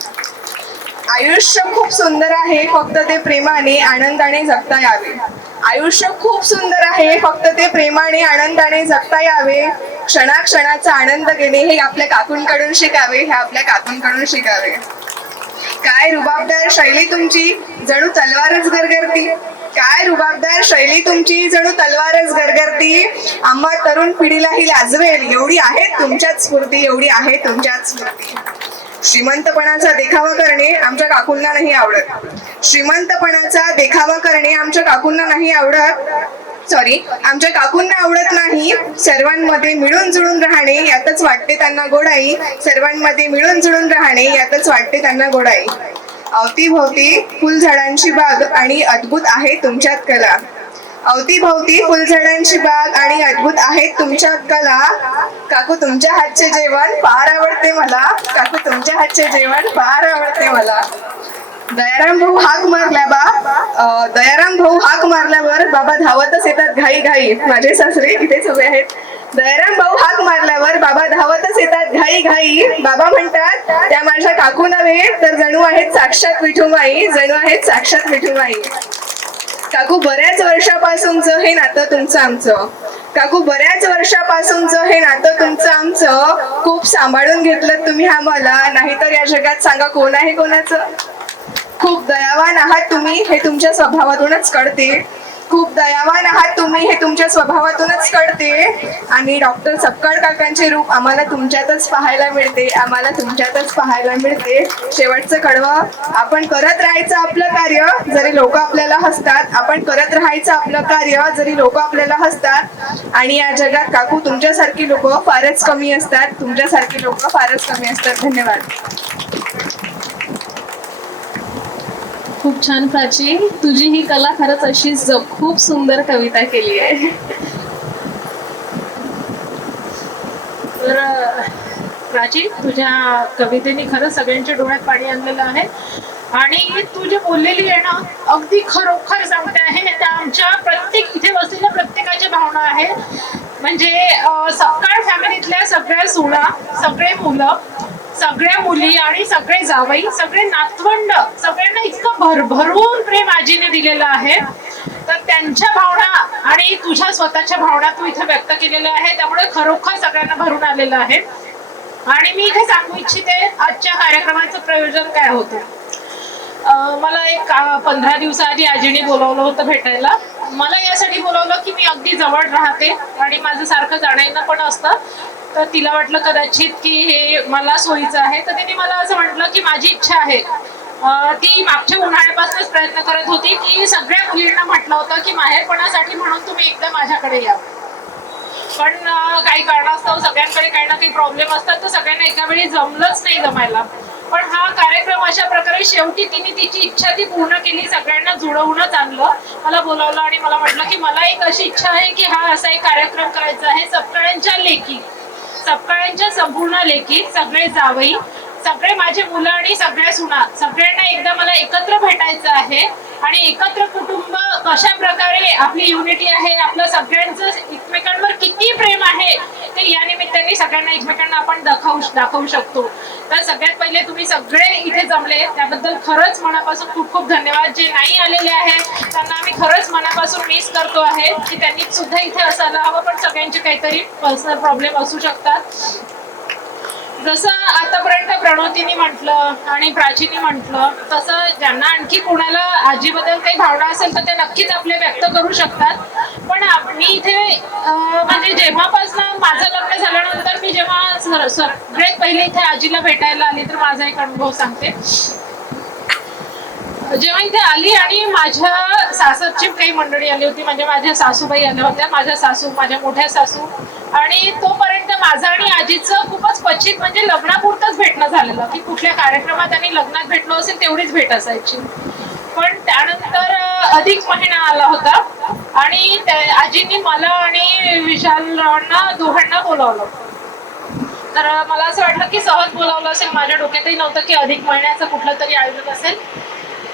आयुष्य खूप सुंदर आहे, फक्त ते प्रेमाने आनंदाने जगता यावे. आयुष्य खूप सुंदर आहे, फक्त ते प्रेमाने आनंदाने जगता यावे. क्षणाक्षणाचा आनंद घेणे हे आपल्या काकूंकडून शिकावे, हे आपल्या काकूंकडून शिकावे. काय रुबाबदार शैली तुमची, जणू तलवारच गरगरती. काय रुबाबदार शैली तुमची, जणू तलवारच गरगरती. आम्हा तरुण पिढीलाही लाजवेल, एवढी आहे तुमच्यात स्फूर्ती, एवढी आहे तुमच्यात स्फूर्ती. श्रीमंतपणाचा देखावा करणे आमच्या काकूंना नाही आवडत. श्रीमंतपणाचा देखावा करणे आमच्या काकूंना नाही आवडत. आमच्या काकूंना आवडत नाही. सर्वांमध्ये मिळून जुळून राहणे यातच वाटते त्यांना गोडाई. सर्वांमध्ये मिळून जुळून राहणे यातच वाटते त्यांना गोडाई. अवतीभोवती फुलझाडांची बाग आणि अद्भुत आहे तुमच्यात कला. अवतीभोवती फुलझाडांची बाग आणि अद्भुत आहे तुमच्यात कला. काकू तुमच्या हातचे जेवण फार आवडते मला. काकू तुमच्या हातचे जेवण फार आवडते मला. दयाराम भाऊ हाक मारल्यावर बाबा धावतच येतात घाई घाई. माझे सासरे इथेच उभे आहेत. दयाराम भाऊ हाक मारल्यावर बाबा धावतच येतात घाई घाई. बाबा म्हणतात त्या माझ्या काकू नव्हे तर जणू आहेत साक्षात विठुमाई, जणू आहेत साक्षात विठुमाई. काकू बऱ्याच वर्षापासूनचं हे नातं तुमचं आमचं. काकू बऱ्याच वर्षापासूनचं हे नातं तुमचं आमचं. खूप सांभाळून घेतलं तुम्ही आम्हाला, नाहीतर या जगात सांगा कोण आहे कोणाचं. खूप दयावान आहात तुम्ही हे तुमच्या स्वभावातूनच कळते. खूप दयावान आहात तुम्ही हे तुमच्या स्वभावातूनच कळते. आणि डॉक्टर सपकाळ काकांचे रूप आम्हाला तुमच्यातच पाहायला मिळते, आम्हाला तुमच्यातच पाहायला मिळते. शेवटचं कडवं, आपण करत राहायचं आपलं कार्य जरी लोक आपल्याला हसतात. आपण करत राहायचं आपलं कार्य जरी लोक आपल्याला हसतात. आणि या जगात काकू तुमच्यासारखी लोक फारच कमी असतात. तुमच्यासारखी लोक फारच कमी असतात. धन्यवाद. खूप छान प्राची, तुझी ही कला खरंच अशीच खूप सुंदर कविता केली आहे. तर प्राची, तुझ्या कवितेने खरंच सगळ्यांच्या डोळ्यात पाणी आणलेलं आहे. आणि तू जे बोललेली आहे ना, अगदी खरोखर सांगते आहे. त्या आमच्या प्रत्येक इथे बसलेल्या प्रत्येकाच्या भावना आहेत. म्हणजे सपकाळ फॅमिलीतल्या सगळ्या सुना, सगळे मुलं, सगळ्या मुली आणि सगळे जावई, सगळे नातवंड, सगळ्यांना इतकं भरभरून प्रेम आजीने दिलेलं आहे. तर त्यांच्या भावना आणि तुझ्या स्वतःच्या भावना तू इथे व्यक्त केलेल्या आहे. त्यामुळे खरोखर सगळ्यांना भरून आलेलं आहे. आणि मी इथे सांगू इच्छिते आजच्या कार्यक्रमाचं प्रयोजन काय होतं. मला एक 15 दिवसाआधी आजीने बोलवलं होतं भेटायला. मला यासाठी बोलवलं की मी अगदी जवळ राहते आणि माझं सारखं जाणं पण असतं. तर तिला वाटलं कदाचित की हे मला सोयीचं आहे. तर तिने मला असं म्हटलं की माझी इच्छा आहे. ती मागच्या उन्हाळ्यापासूनच प्रयत्न करत होती की सगळ्या मुलींना म्हटलं होतं की माहेरपणासाठी म्हणून तुम्ही एकदा माझ्याकडे या. पण काही कारणास्तव सगळ्यांकडे काही ना काही प्रॉब्लेम असतात. तर सगळ्यांना एका वेळी जमलंच नाही जमायला. पण हा कार्यक्रम अशा प्रकारे शेवटी तिने तिची इच्छा ती पूर्ण केली. सगळ्यांना जुळवूनच आणलं, मला बोलावलं आणि मला म्हटलं की मला एक अशी इच्छा आहे की हा असा एक कार्यक्रम करायचा आहे. सपकाळ्यांच्या लेकी, सपकाळ्यांच्या संपूर्ण लेकी, सगळे जावई, सगळे माझे मुलं आणि सगळ्या सुना सगळ्यांना एकदा मला एकत्र भेटायचं आहे आणि एकत्र कुटुंब कशा प्रकारे आपली युनिटी आहे, आपलं सगळ्यांचं एकमेकांवर किती प्रेम आहे ते या निमित्ताने सगळ्यांना एकमेकांना आपण दाखवू शकतो. तर सगळ्यात पहिले तुम्ही सगळे इथे जमले त्याबद्दल खरंच मनापासून खूप खूप धन्यवाद. जे नाही आलेले आहेत त्यांना आम्ही खरंच मनापासून मिस करतो आहे की त्यांनी सुद्धा इथे असायला हवं, पण सगळ्यांचे काहीतरी पर्सनल प्रॉब्लेम असू शकतात. जसं आतापर्यंत प्रणोतीने म्हटलं आणि प्राचीने म्हटलं तसं ज्यांना आणखी कोणाला आजीबद्दल काही भावना असेल तर ते नक्कीच आपले व्यक्त करू शकतात. पण मी इथे म्हणजे जेव्हापासून माझं लग्न झाल्यानंतर मी जेव्हा सगळ्यात पहिले इथे आजीला भेटायला आली तर माझा एक अनुभव सांगते. जेव्हा इथे आली आणि माझ्या सासरची काही मंडळी आली होती, म्हणजे माझ्या सासूबाई आल्या होत्या, माझ्या सासू, माझ्या मोठ्या सासू, आणि तोपर्यंत माझं आणि आजीचं खूपच क्वचित म्हणजे लग्नापुरतंच भेटणं झालेलं की कुठल्या कार्यक्रमात आणि लग्नात भेटलो असेल तेवढीच भेट असायची. पण त्यानंतर अधिक महिना आला होता आणि आजींनी मला आणि विशालरावांना दोघांना बोलावलं. तर मला असं वाटलं की सहज बोलावलं असेल, माझ्या डोक्यातही नव्हतं की अधिक महिन्याचं कुठलं तरी आयोजन असेल.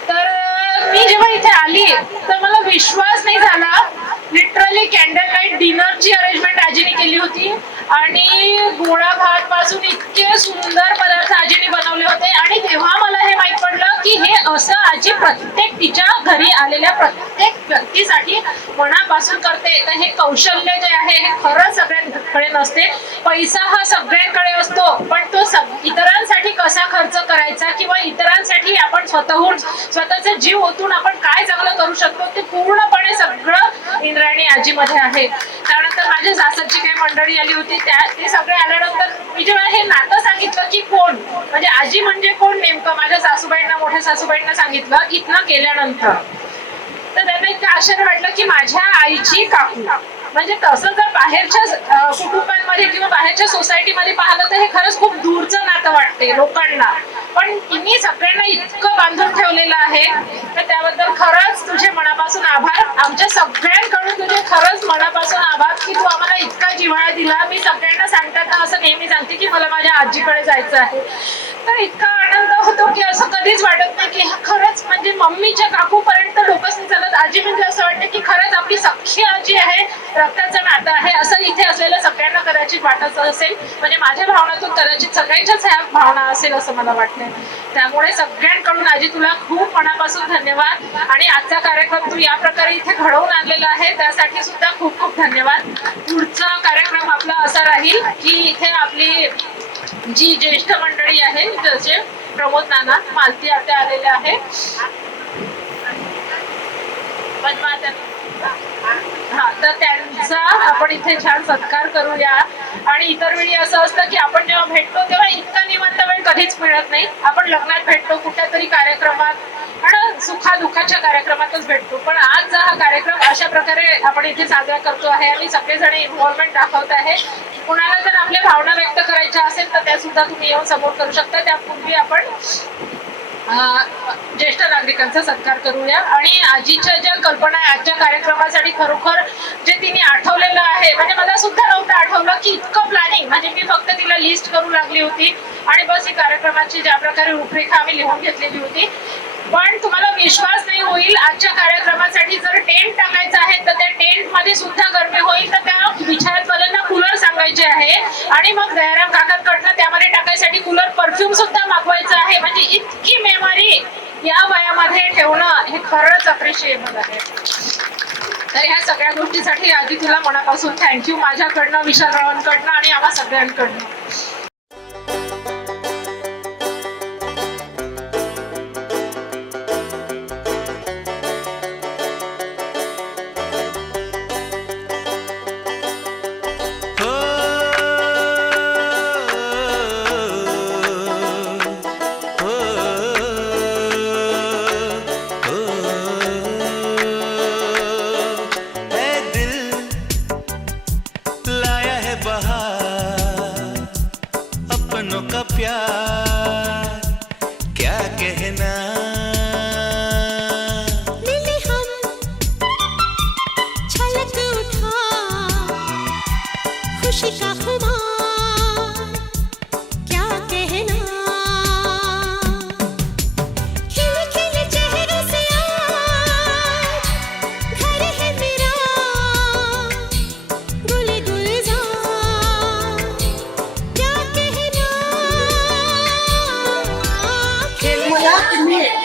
तर मी जेव्हा इथे आली तर मला विश्वास नाही झाला. लिटरली कॅन्डल लाईट डिनरची अरेंजमेंट आजीने केली होती आणि गोळा भात पासून इतके सुंदर पदार्थ आजीने बनवले होते. आणि तेव्हा मला हे माहित पडलं की हे असं आजी प्रत्येक तिच्या घरी आलेल्या प्रत्येक व्यक्तीसाठी मनापासून करते. तर हे कौशल्य जे आहे हे खरंच सगळ्यांकडे नसते. पैसा हा सगळ्यांकडे असतो, पण तो इतरांसाठी कसा खर्च करायचा किंवा इतरांसाठी आपण स्वतःचा जीव ओतून आपण काय चांगलं करू शकतो ते पूर्णपणे सगळं इंद्रायणी आजीमध्ये आहे. त्यानंतर माझ्या सासरची काही मंडळी आली होती, ते सगळे आल्यानंतर मी जेव्हा हे नातं सांगितलं की कोण म्हणजे आजी म्हणजे कोण नेमकं माझ्या सासूबाईंना, मोठ्या सासूबाईंना सांगितलं इथनं गेल्यानंतर, तर त्यांना इतकं आश्चर्य वाटलं की माझ्या आईची काकू. म्हणजे तसं जर बाहेरच्या कुटुंबांमध्ये किंवा बाहेरच्या सोसायटीमध्ये पाहिलं तर हे खरंच खूप दूरचं नातं वाटते लोकांना, पण तिने सगळ्यांना इतकं बांधून ठेवलेलं आहे. तर त्याबद्दल खरंच तुझे मनापासून आभार. आमच्या सगळ्यांकडून तुझे खरंच मनापासून आभार की तू आम्हाला इतका जिव्हाळा दिला. मी सगळ्यांना सांगताना असं नेहमी सांगते की मला माझ्या आजीकडे जायचं आहे. तर इतका आनंद होतो की असं कधीच वाटत नाही की खरंच म्हणजे मम्मीच्या काकूपर्यंत लोकच नाही चालत. आजी म्हणजे असं वाटतं की खरंच आपली सख्खी आजी आहे, रक्ताचं नातं आहे असं इथे असलेल्या सगळ्यांना कदाचित वाटत असेल. म्हणजे माझ्या भावनातून कदाचित सगळ्यांच्याच ह्या भावना असेल असं मला वाटतं. त्यामुळे सगळ्यांकडून आजी तुला खूप मनापासून धन्यवाद. आणि आजचा कार्यक्रम तू या प्रकारे इथे घडवून आणलेला आहे त्यासाठी सुद्धा खूप खूप धन्यवाद. पुढचा कार्यक्रम आपला असा राहील की इथे आपली जी ज्येष्ठ मंडळी आहे जसे प्रमोद नाना, मालती आत्या आलेल्या आहे, तर त्यांचा आपण इथे छान सत्कार करूया. आणि इतर वेळी असं असतं की आपण जेव्हा भेटतो तेव्हा इतका निवांत वेळ कधीच मिळत नाही. आपण लग्नात भेटतो, कुठल्या तरी कार्यक्रमात आणि सुखादुःखाच्या कार्यक्रमातच भेटतो, पण आज हा कार्यक्रम अशा प्रकारे आपण इथे साजरा करतो आहे आणि सगळेजण इन्व्हॉल्वमेंट दाखवत आहे. कुणाला जर आपल्या भावना व्यक्त करायच्या असेल तर त्या सुद्धा तुम्ही येऊन समोर करू शकता. त्यापूर्वी आपण ज्येष्ठ नागरिकांचा सत्कार करूया. आणि आजीच्या ज्या कल्पना आजच्या कार्यक्रमासाठी खरोखर जे तिने आठवलेलं आहे, म्हणजे मला सुद्धा नव्हतं आठवलं की इतकं प्लॅनिंग. म्हणजे मी फक्त तिला लिस्ट करू लागली होती आणि बस ही कार्यक्रमाची ज्या प्रकारे रूपरेखा आम्ही लिहून घेतलेली होती. पण तुम्हाला विश्वास नाही होईल, आजच्या कार्यक्रमासाठी जर टेंट टाकायचं आहे तर त्या टेंट मध्ये सुद्धा गरमी होईल. तर त्या विचारवाल्यांना कूलर सांगायचे आहे आणि मग दयाराम काकांकडनं त्यामध्ये टाकायसाठी कूलर, परफ्यूम सुद्धा मागवायचं आहे. म्हणजे इतकी मेमरी या वयामध्ये ठेवणं हे खरंच अप्रिशिएबल आहे. तर ह्या सगळ्या गोष्टीसाठी आधी तुला मनापासून थँक्यू माझ्याकडनं, विशालरावांकडनं आणि आम्हा सगळ्यांकडनं.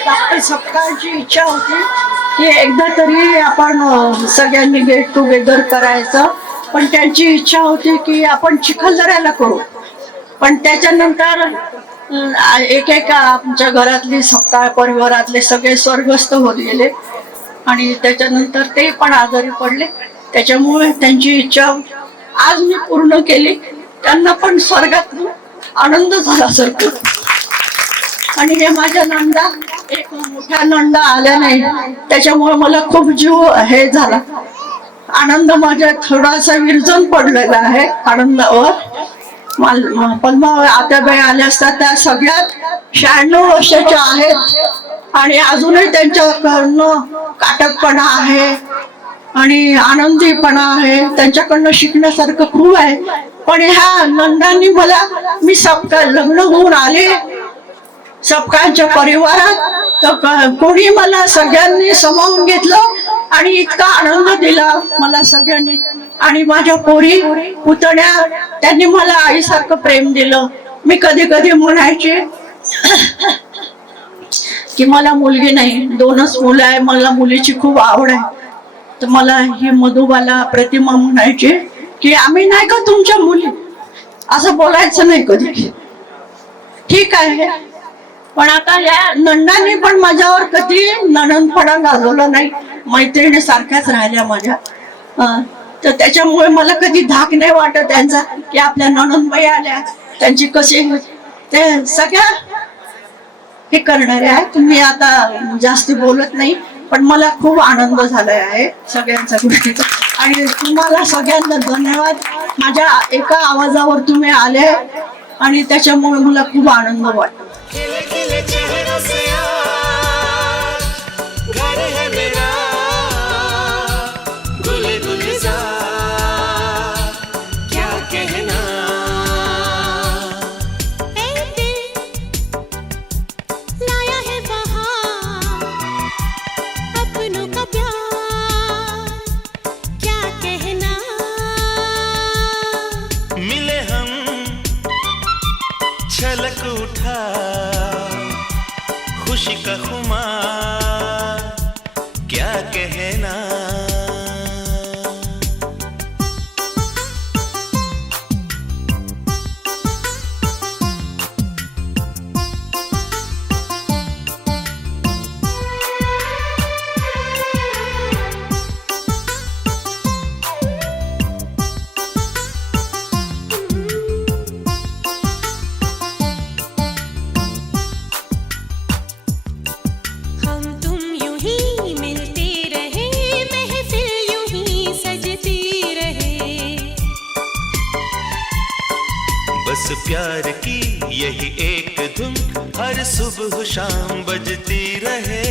डॉक्टर सपकाळची इच्छा होती की एकदा तरी आपण सगळ्यांनी गेट टुगेदर करायचं, पण त्यांची इच्छा होती की आपण चिखलदऱ्याला करू. पण त्याच्यानंतर एक आमच्या घरातली सपकाळ परिवारातले सगळे स्वर्गस्थ होत गेले आणि त्याच्यानंतर ते पण आजारी पडले. त्याच्यामुळे त्यांची इच्छा आज मी पूर्ण केली. त्यांना पण स्वर्गात आनंद झाला सर. आणि हे माझ्या नंदा, एक मोठ्या नंदा आल्या नाही, त्याच्यामुळे मला खूप जीव हे झाला. आनंद माझ्या थोडासा विरजन पडलेला आहे आनंदावर. पद्माबाई आत्याबाई आल्या असतात, त्या सगळ्यात 96 वर्षाच्या आहेत आणि अजूनही त्यांच्याकडनं काटकपणा आहे आणि आनंदीपणा आहे. त्यांच्याकडनं शिकण्यासारखं खूप आहे. पण ह्या नंदांनी मला, मी सपकाळ लग्न होऊन आले सपकाळच्या परिवारात, तर कोणी मला सगळ्यांनी सामावून घेतलं आणि इतका आनंद दिला मला सगळ्यांनी. आणि माझ्या पोरी पुतण्या, त्यांनी मला आईसारखं प्रेम दिलं. मी कधी कधी म्हणायचे की मला मुलगी नाही, 2च मुलं आहे, मला मुलीची खूप आवड आहे. तर मला ही मधुबाला प्रतिमा म्हणायची की आम्ही नाही का तुमच्या मुली, असं बोलायचं नाही कधी. ठीक आहे, पण आता या नंदांनी पण माझ्यावर कधी नणंदपणा घालवला नाही, मैत्रिणी सारख्याच राहिल्या माझ्या. तर त्याच्यामुळे मला कधी धाक नाही वाटत त्यांचा की आपल्या नणंदबाई आल्या, त्यांची कशी ते सगळ्या हे करणारे आहे. तुम्ही आता जास्ती बोलत नाही, पण मला खूप आनंद झाला आहे सगळ्यांचा गोष्टीचा. आणि तुम्हाला सगळ्यांना धन्यवाद. माझ्या एका आवाजावर तुम्ही आले आणि त्याच्यामुळे मला खूप आनंद वाटतो. छलक उठा खुशी का खुमार, क्या कहना. बस प्यार की यही एक धुन हर सुबह शाम बजती रहे.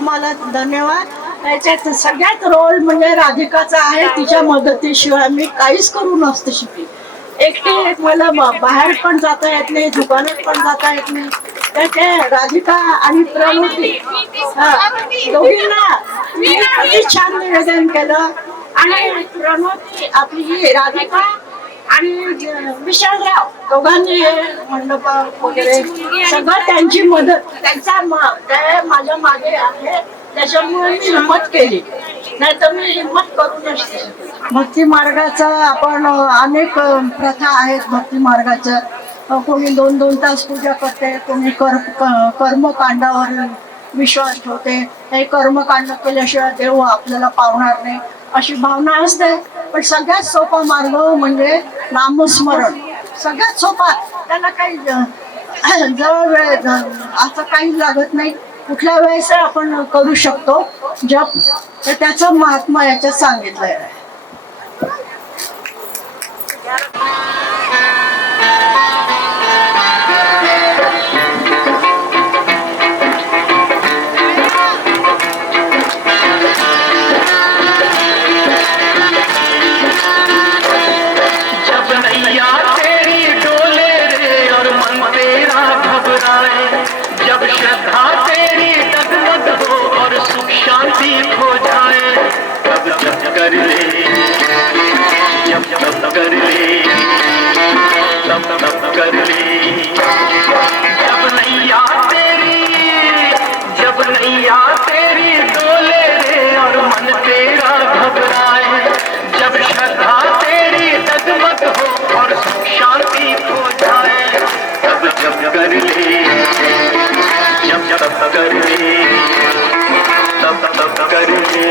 मला धन्यवाद. याच्यात सगळ्यात रोल म्हणजे राधिकाचा आहे. तिच्या मदतीशिवाय मी काहीच करू नसते शिकली. एकटी मला बाहेर पण जाता येत नाही, दुकानात पण जाता येत नाही. तर ते राधिका आणि प्रणोती दोघींना मी किती छान निवेदन केलं. आणि प्रणोती आपली ही राधिका आणि विशालराव दोघांनी मंडप वगैरे सगळं त्यांची मदत ते माझ्या मागे आहे. त्याच्यामुळे मी हिंमत केली, नाही तर मी हिंमत करू नसते. भक्ती मार्गाचा आपण अनेक प्रथा आहेत. भक्ती मार्गाच्या कोणी 2-2 तास पूजा करते, कोणी कर्मकांडावर विश्वास ठेवते. हे कर्मकांड केल्याशिवाय देव आपल्याला पावणार नाही अशी भावना असते. पण सगळ्यात सोपा मार्ग म्हणजे नामस्मरण. सगळ्यात सोपा, त्याला काही जवळ वेळ असं काही लागत नाही. कुठल्या वेळेस आपण करू शकतो जप. तर त्याचं महात्मा याच्यात सांगितलंय. जब श्रद्धा तेरी डगमग हो और सुख शांति खो जाए, तब जप कर ले, जप जप कर ले, तब तब कर ले. जब नैया तेरी डोले रे और मन तेरा घबराए, जब श्रद्धा तेरी डगमग हो और सुख शांति खो जाए, तब जप कर ले, जब जप कर ले, तब तब कर ले.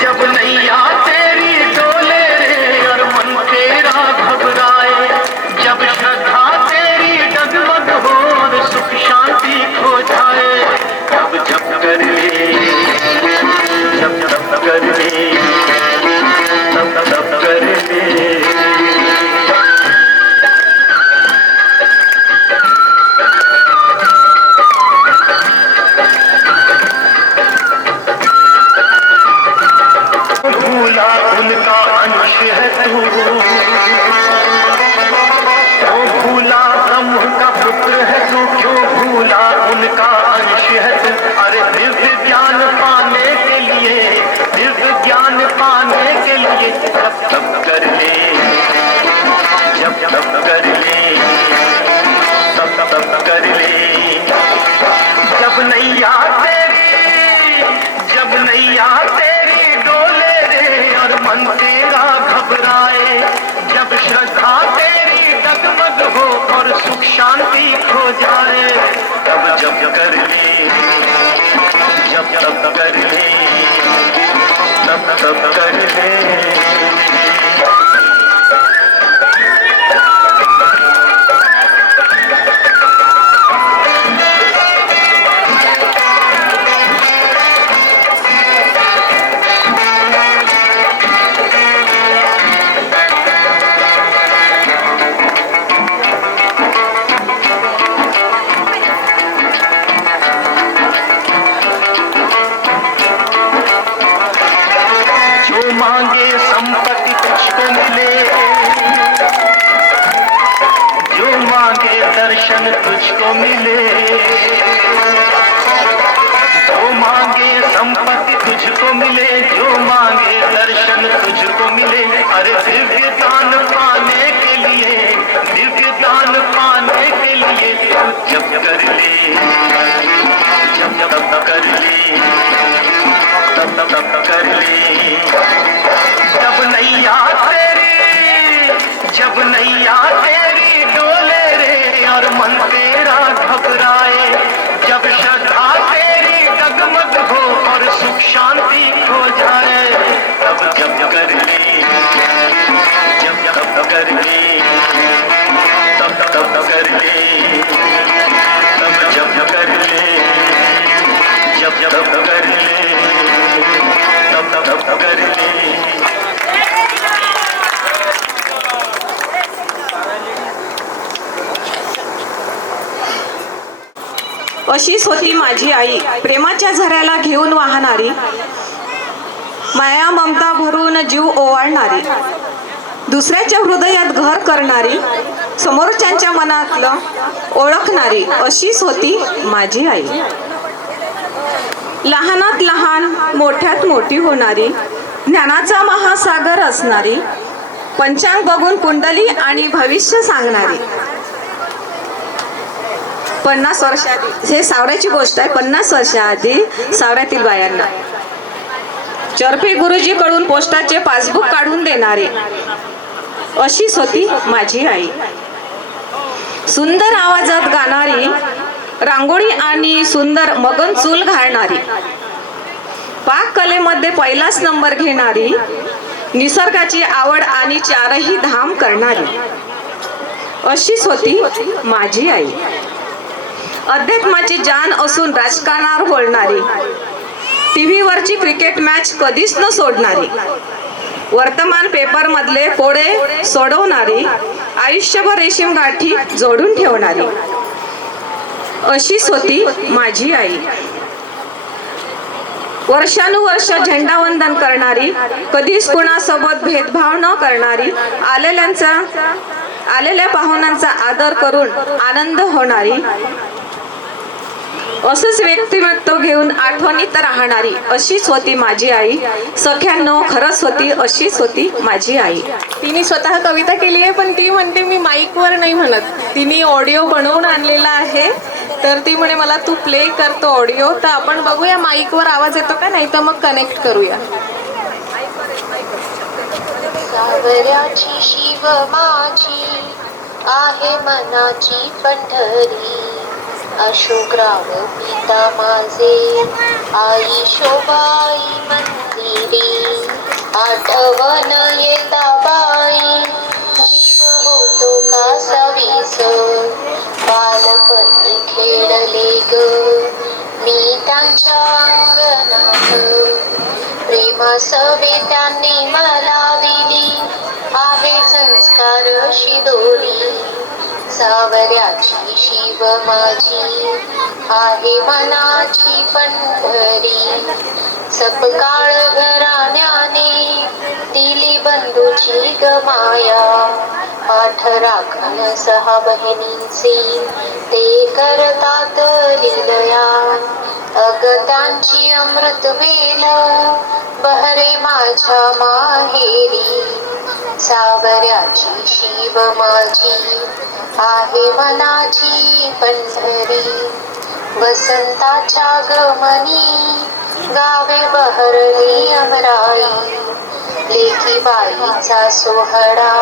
जब नैया तेरी डोले रे और मन तेरा घबराए, जब श्रद्धा तेरी डगमग हो और सुख शांति खो जाए, तब जप कर ले, जप जप कर ले, तब तब कर ले. भूला उनका अंश है तू, क्यों भूला ब्रह्म का पुत्र है तू, क्यों भूला उनका अंश है तू. अरे दिव्य ज्ञान पाने के लिए, दिव्य ज्ञान पाने के लिए जब तब कर ले, जब जब कर ले, तब तब कर ले. जब नैया तेरी डोले रे और मन तेरा घबराए, जब श्रद्धा तेरी डगमग हो और सुख शांति खो जाए, तब जप कर ले, जप जप कर ले, तब तब कर ले. तुझको मिले, जो मांगे संपत्ति तुझको मिले, जो मांगे दर्शन तुझको मिले। अरे दिव्य दान पाने के लिए, दिव्य दान पाने के लिए तू जब कर ले, जब कर ले, तब कर ले। जब नैया तेरी, जब नैया तेरी डोले रे और मन तेरा घबराए, जब श्रद्धा तेरी डगमग हो और सुख शांति हो जाए, तब जब कर ले, जब कर ले, तब कर ले, तब जब कर ले, जब कर ले, तब कर ले। अशीच होती माझी आई, प्रेमाच्या झऱ्याला घेऊन वाहणारी, माया ममता भरून जीव ओवाळणारी, दुसऱ्याच्या हृदयात घर करणारी, समोरच्यांच्या मनातलं ओळखणारी, अशीच होती माझी आई. लहानात लहान मोठ्यात मोठी होणारी, ज्ञानाचा महासागर असणारी, पंचांग बघून कुंडली आणि भविष्य सांगणारी. 50 वर्षाआधी, हे सावऱ्याची गोष्ट आहे, 50 वर्षाआधी सावऱ्यातील बायांना चरफे गुरुजीकडून पोस्टाचे पासबुक काढून देणारी, अशीच होती माझी आई. सुंदर आवाजात गाणारी, रांगोळी आणि सुंदर मगन चूल घालणारी, पाक कलेमध्ये पहिलाच नंबर घेणारी, निसर्गाची आवड आणि चारही धाम करणारी, अशीच होती माझी आई. अध्यात्माची जाण असून राजकारणावर बोलणारी, टीव्हीवरची क्रिकेट मॅच कधीच न सोडणारी, वर्तमान पेपर मधले कोडे सोडवणारी, आयुष्यभर रेशीम गाठी जोडून ठेवणारी, अशीच होती माझी आई. वर्षानुवर्ष झेंडावंदन करणारी, कधीच कुणासोबत भेदभाव न करणारी, आलेल्या पाहुण्यांचा आदर करून आनंद होणारी, असंच व्यक्तिमत्व घेऊन आठवणीत राहणारी, अशीच होती माझी आई. सख्यांनो, खरंच होती, अशीच होती माझी आई. तिने स्वतः कविता केली आहे, पण ती म्हणते मी माईकवर नाही म्हणत. तिने ऑडिओ बनवून आणलेला आहे, तर ती म्हणे मला तू प्ले करतो ऑडिओ. तर आपण बघूया माईकवर आवाज येतो का, नाही तर मग कनेक्ट करूया. सावऱ्याची शिव माझी आहे मनाची पंढरी, अशोकराव पिता माझे आई शोभाई मंदिरी, आठवण येता बाई जीव होतो का सावीस, बालपणी खेळले ग मी त्यांच्या अंगणात, प्रेमासवे त्यांनी मला दिली आहे संस्कार शिदोरी. सावऱ्याची शिव माझी आहे मनाची पंढरी, सपकाळ घराण्याने दिली बंधूची गमाया, पाठ राखण 6 बहिणींचे ते करतात लीलया, अग त्यांची अमृत वेल बहरे माझ्या माहेरी. सावऱ्याची शिव माझी आहे मनाची पंढरी, वसंताच्या गमनी गावे बहरली अमराई, लेकी बाईचा सोहळा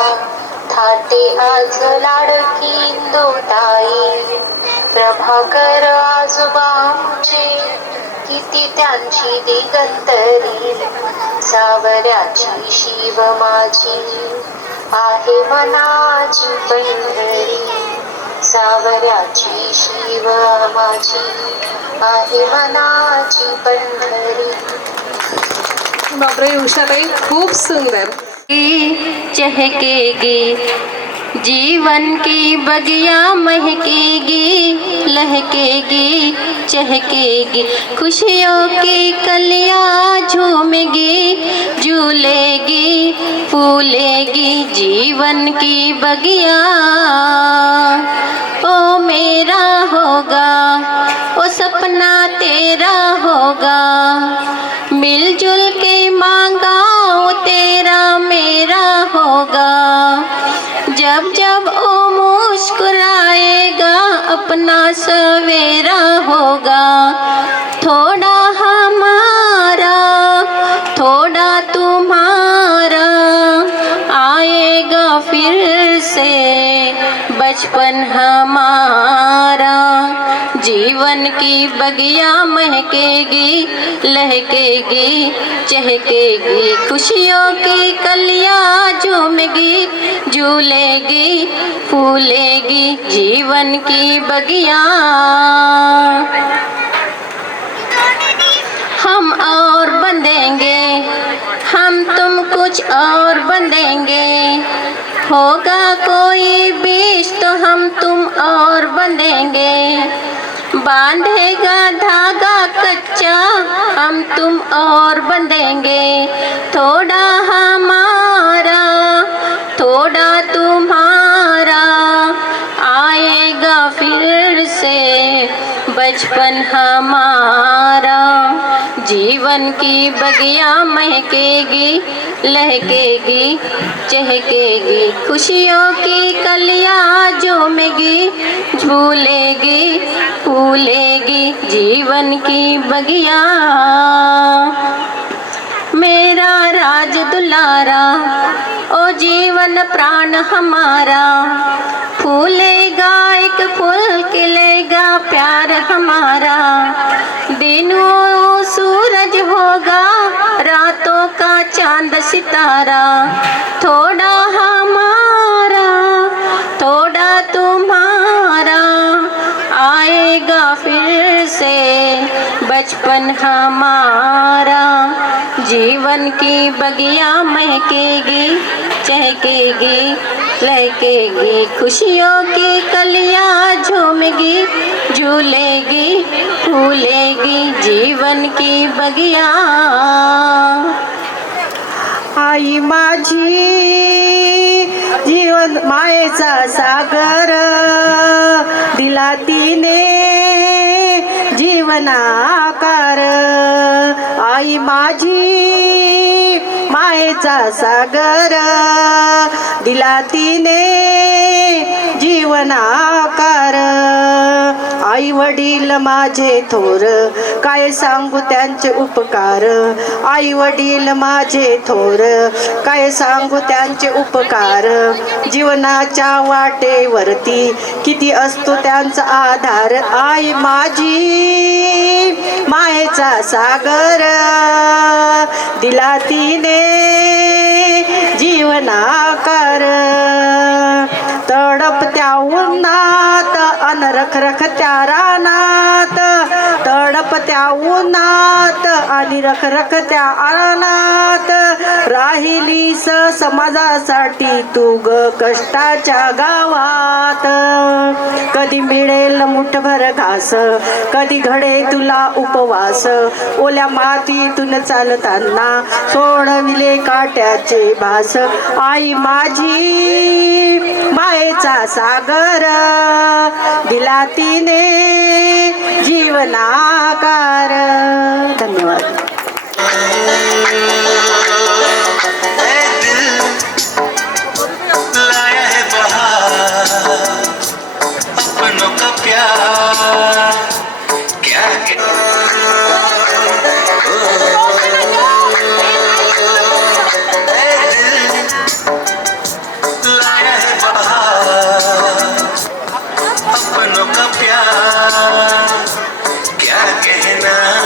थाटे आज लाडकी इंदुताई, प्रभाकर आजोबांचे किती त्यांची दिगंतरी. सावऱ्याची शिव माझी आहे मनाची पंढरी, सावऱ्याची शिव माझी आहे मनाची पंढरी. बापरे उषाताई, खूप सुंदर. चहकेगी जीवन की बगिया महकेगी लहकेगी, चहकेगी खुशियों की कलियां झूमेगी झूलेगी फूलेगी जीवन की बगिया ओ मेरा होगा ओ सपना तेरा होगा मिलजुल के मांगा ओ तेरा मेरा होगा जब जब ओ मुस्कुराएगा अपना सवेरा होगा थोड़ा हमारा थोड़ा तुम्हारा आएगा फिर से बचपन हमारा जीवन की बगिया महकेगी लहकेगी चहकेगी खुशियों की कलियां झूमेगी झूलेगी फूलेगी जीवन की बगिया हम और बंधेंगे हम तुम कुछ और बंधेंगे होगा कोई बीच तो हम तुम और बंधेंगे बांधेगा धागा कच्चा हम तुम और बंधेंगे थोड़ा हमारा थोड़ा तुम्हारा आएगा फिर से बचपन हमारा जीवन की बगिया महकेगी लहकेगी चहकेगी खुशियों की कलियां झूमेगी झूलेगी फूलेगी जीवन की बगिया मेरा राज दुलारा ओ जीवन प्राण हमारा फूलेगा एक फूल खिलेगा प्यार हमारा दिनों सूरज होगा रातों का चांद सितारा थोड़ा हमारा थोड़ा तुम्हारा आएगा फिर से बचपन हमारा जीवन की बगिया महकेगी चहकेगी लहकेगी खुशियों की कलियां झूमेगी झूलेगी फूलेगी जीवन की बगिया आई माझी जीवन मायेचा सागर दिला तिने जीवनाकार आई माझी मायेचा सागर दिला तिने जीवनाकार आई वडील माझे थोर काय सांगू त्यांचे उपकार आई वडील माझे थोर काय सांगू त्यांचे उपकार जीवनाच्या वाटेवरती किती असतो त्यांचा आधार आई माझी मायेचा सागर दिला तिने जीवनाकार तडपत्या उन्हात अन रखरखत्या रानात तडपत्या उन्हात आणि रखरखत्या रानात राहिलीस समाजासाठी तू ग कष्टाच्या गावात कधी मिळेल मुठभर घास कधी घडे तुला उपवास ओल्या मातीतून चालताना सोडविले काट्याचे भास आई माझी मायेचा सागर दिला तिने जीवनाकार धन्यवाद लाया है बहार अपनों का प्यार क्या लाया है बहार अपनों का प्यार क्या कहना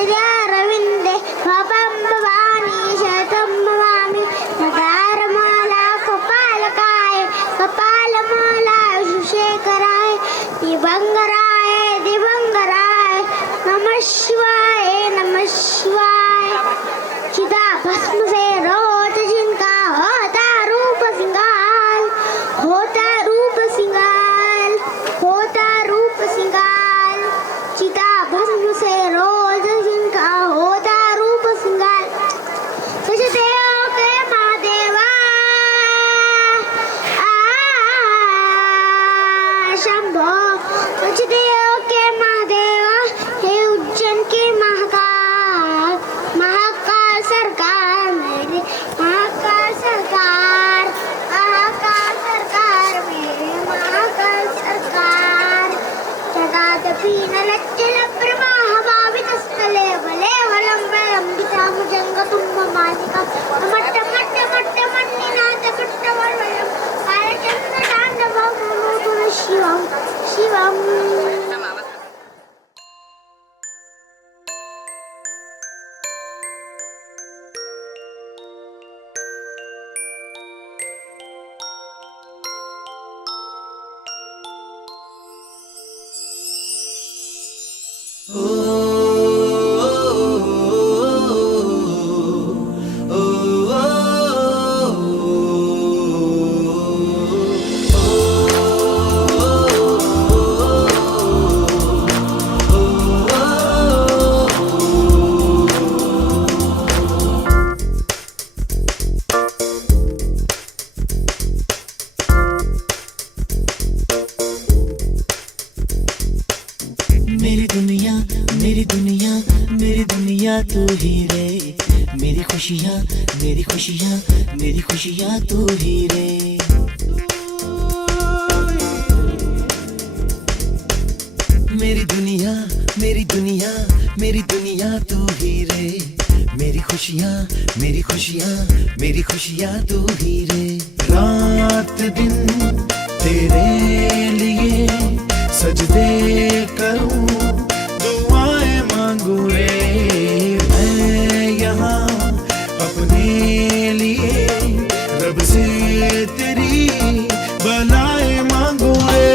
हृदयारविन्दे भवं भवानी शतं नमामि नगारमाला कपालकाय कपालमाला शेखराय दिवंगराय दिवंगराय नमः शिवाय चिदाभस्म से रोज जिनका होता रूप सिंगाल होता रूप सिंगाल चिदाभस्म से रोज जिनका होता रूप सिंगाल तुझे देव के महादेवा शंभो तुझे देव के महादेवा हे उज्जैन के महाकाल महाकाल सरकार मेरे महाकाल सरकार मेरे महाकाल सरकार जगादपि नलज्जल प्रवाह भावितस्थले वले वलंबे अंबिका मुजंगतुम्ब मालिका मट्ट मन्निनाथ कट्टवलयं कालचन्द्र ताण्डवं नूतन शिवं मेरी दुनिया तू ही रे मेरी खुशियाँ तू ही रे मेरी दुनिया तू ही रे मेरी खुशियाँ तू ही रे रात दिन तेरे लिए सजदे करूं दुआएं मांगू रे मैं यहाँ अपने लिए रब से तेरी बनाए मांगू रे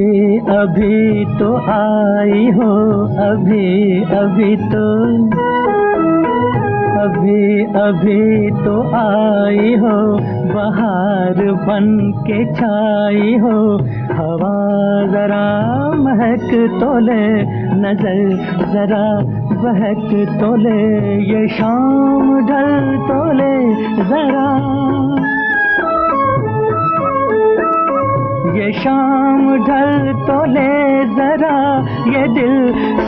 अभी अभी तो आई हो, अभी अभी तो, अभी अभी तो आई हो, बहार बन के छाई हो, हवा जरा महक तो ले, नजर जरा बहक तो ले, ये शाम ढल तो ले जरा, ये शाम ढल तो ले जरा, ये दिल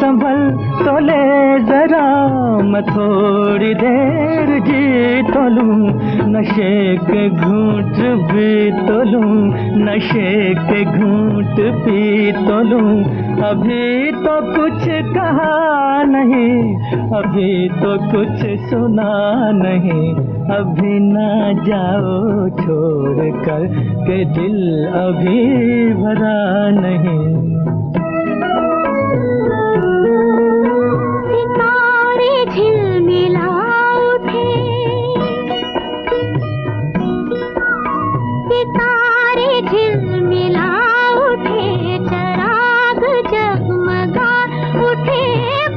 संभल तो ले जरा, मैं थोड़ी देर जी तो लूं, नशे के घूंट भी तो लूं, नशे के घूंट पी तो लूं, अभी तो कुछ कहा नहीं, अभी तो कुछ सुना नहीं, अभी ना जाओ छोड़ कर के दिल अभी भरा नहीं। सितारे झिलमिला उठे, सितारे झिलमिला उठे, चराग जगमगा उठे,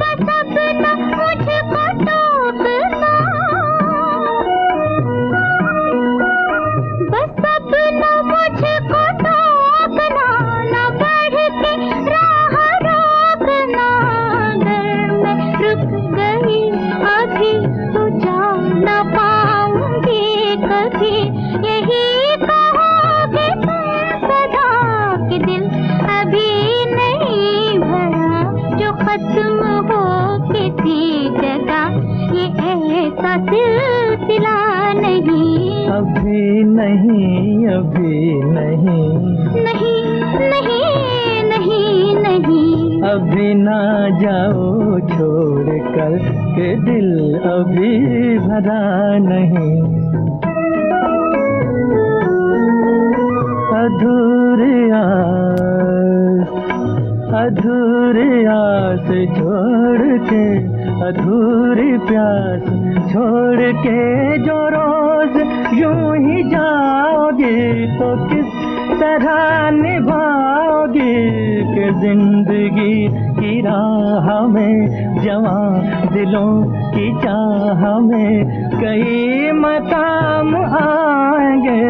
बस अपना मुझको टोकना, बस अपना मुझको टोकना, न बढ़ के राह रोकना, अगर मैं रुक गई अभी तो जा न पाऊंगी कभी, यही कहोगे तुम सदा कि दिल अभी नहीं भरा, जो खत्म हो किसी जगह, ये ऐसा सिलसिला नहीं, अभी नहीं, अभी नहीं, नहीं नहीं नहीं नहीं, अभी ना जाओ छोड़ कर के दिल अभी भरा नहीं। अधूरी आस, अधूरी आस छोड़ के, अधूरी प्यास छोड़ के जो रोज यूं ही जाओगी, तो किस तरह निभाओगी कि जिंदगी की राह में, जवां दिलों की चाह में, कई मकाम आएंगे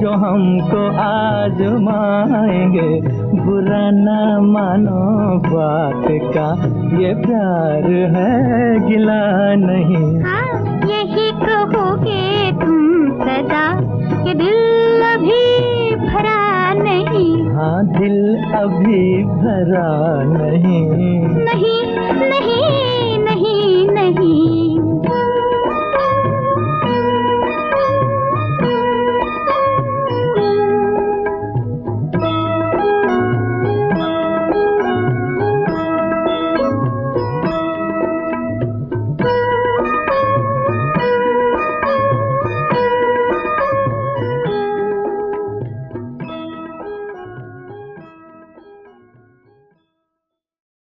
जो हमको आजमाएंगे, बुरा ना मानो बात का, ये प्यार है गिला नहीं। हाँ, यही कहोगे तुम सदा कि दिल अभी भरा नहीं, हाँ दिल अभी भरा नहीं, नहीं नहीं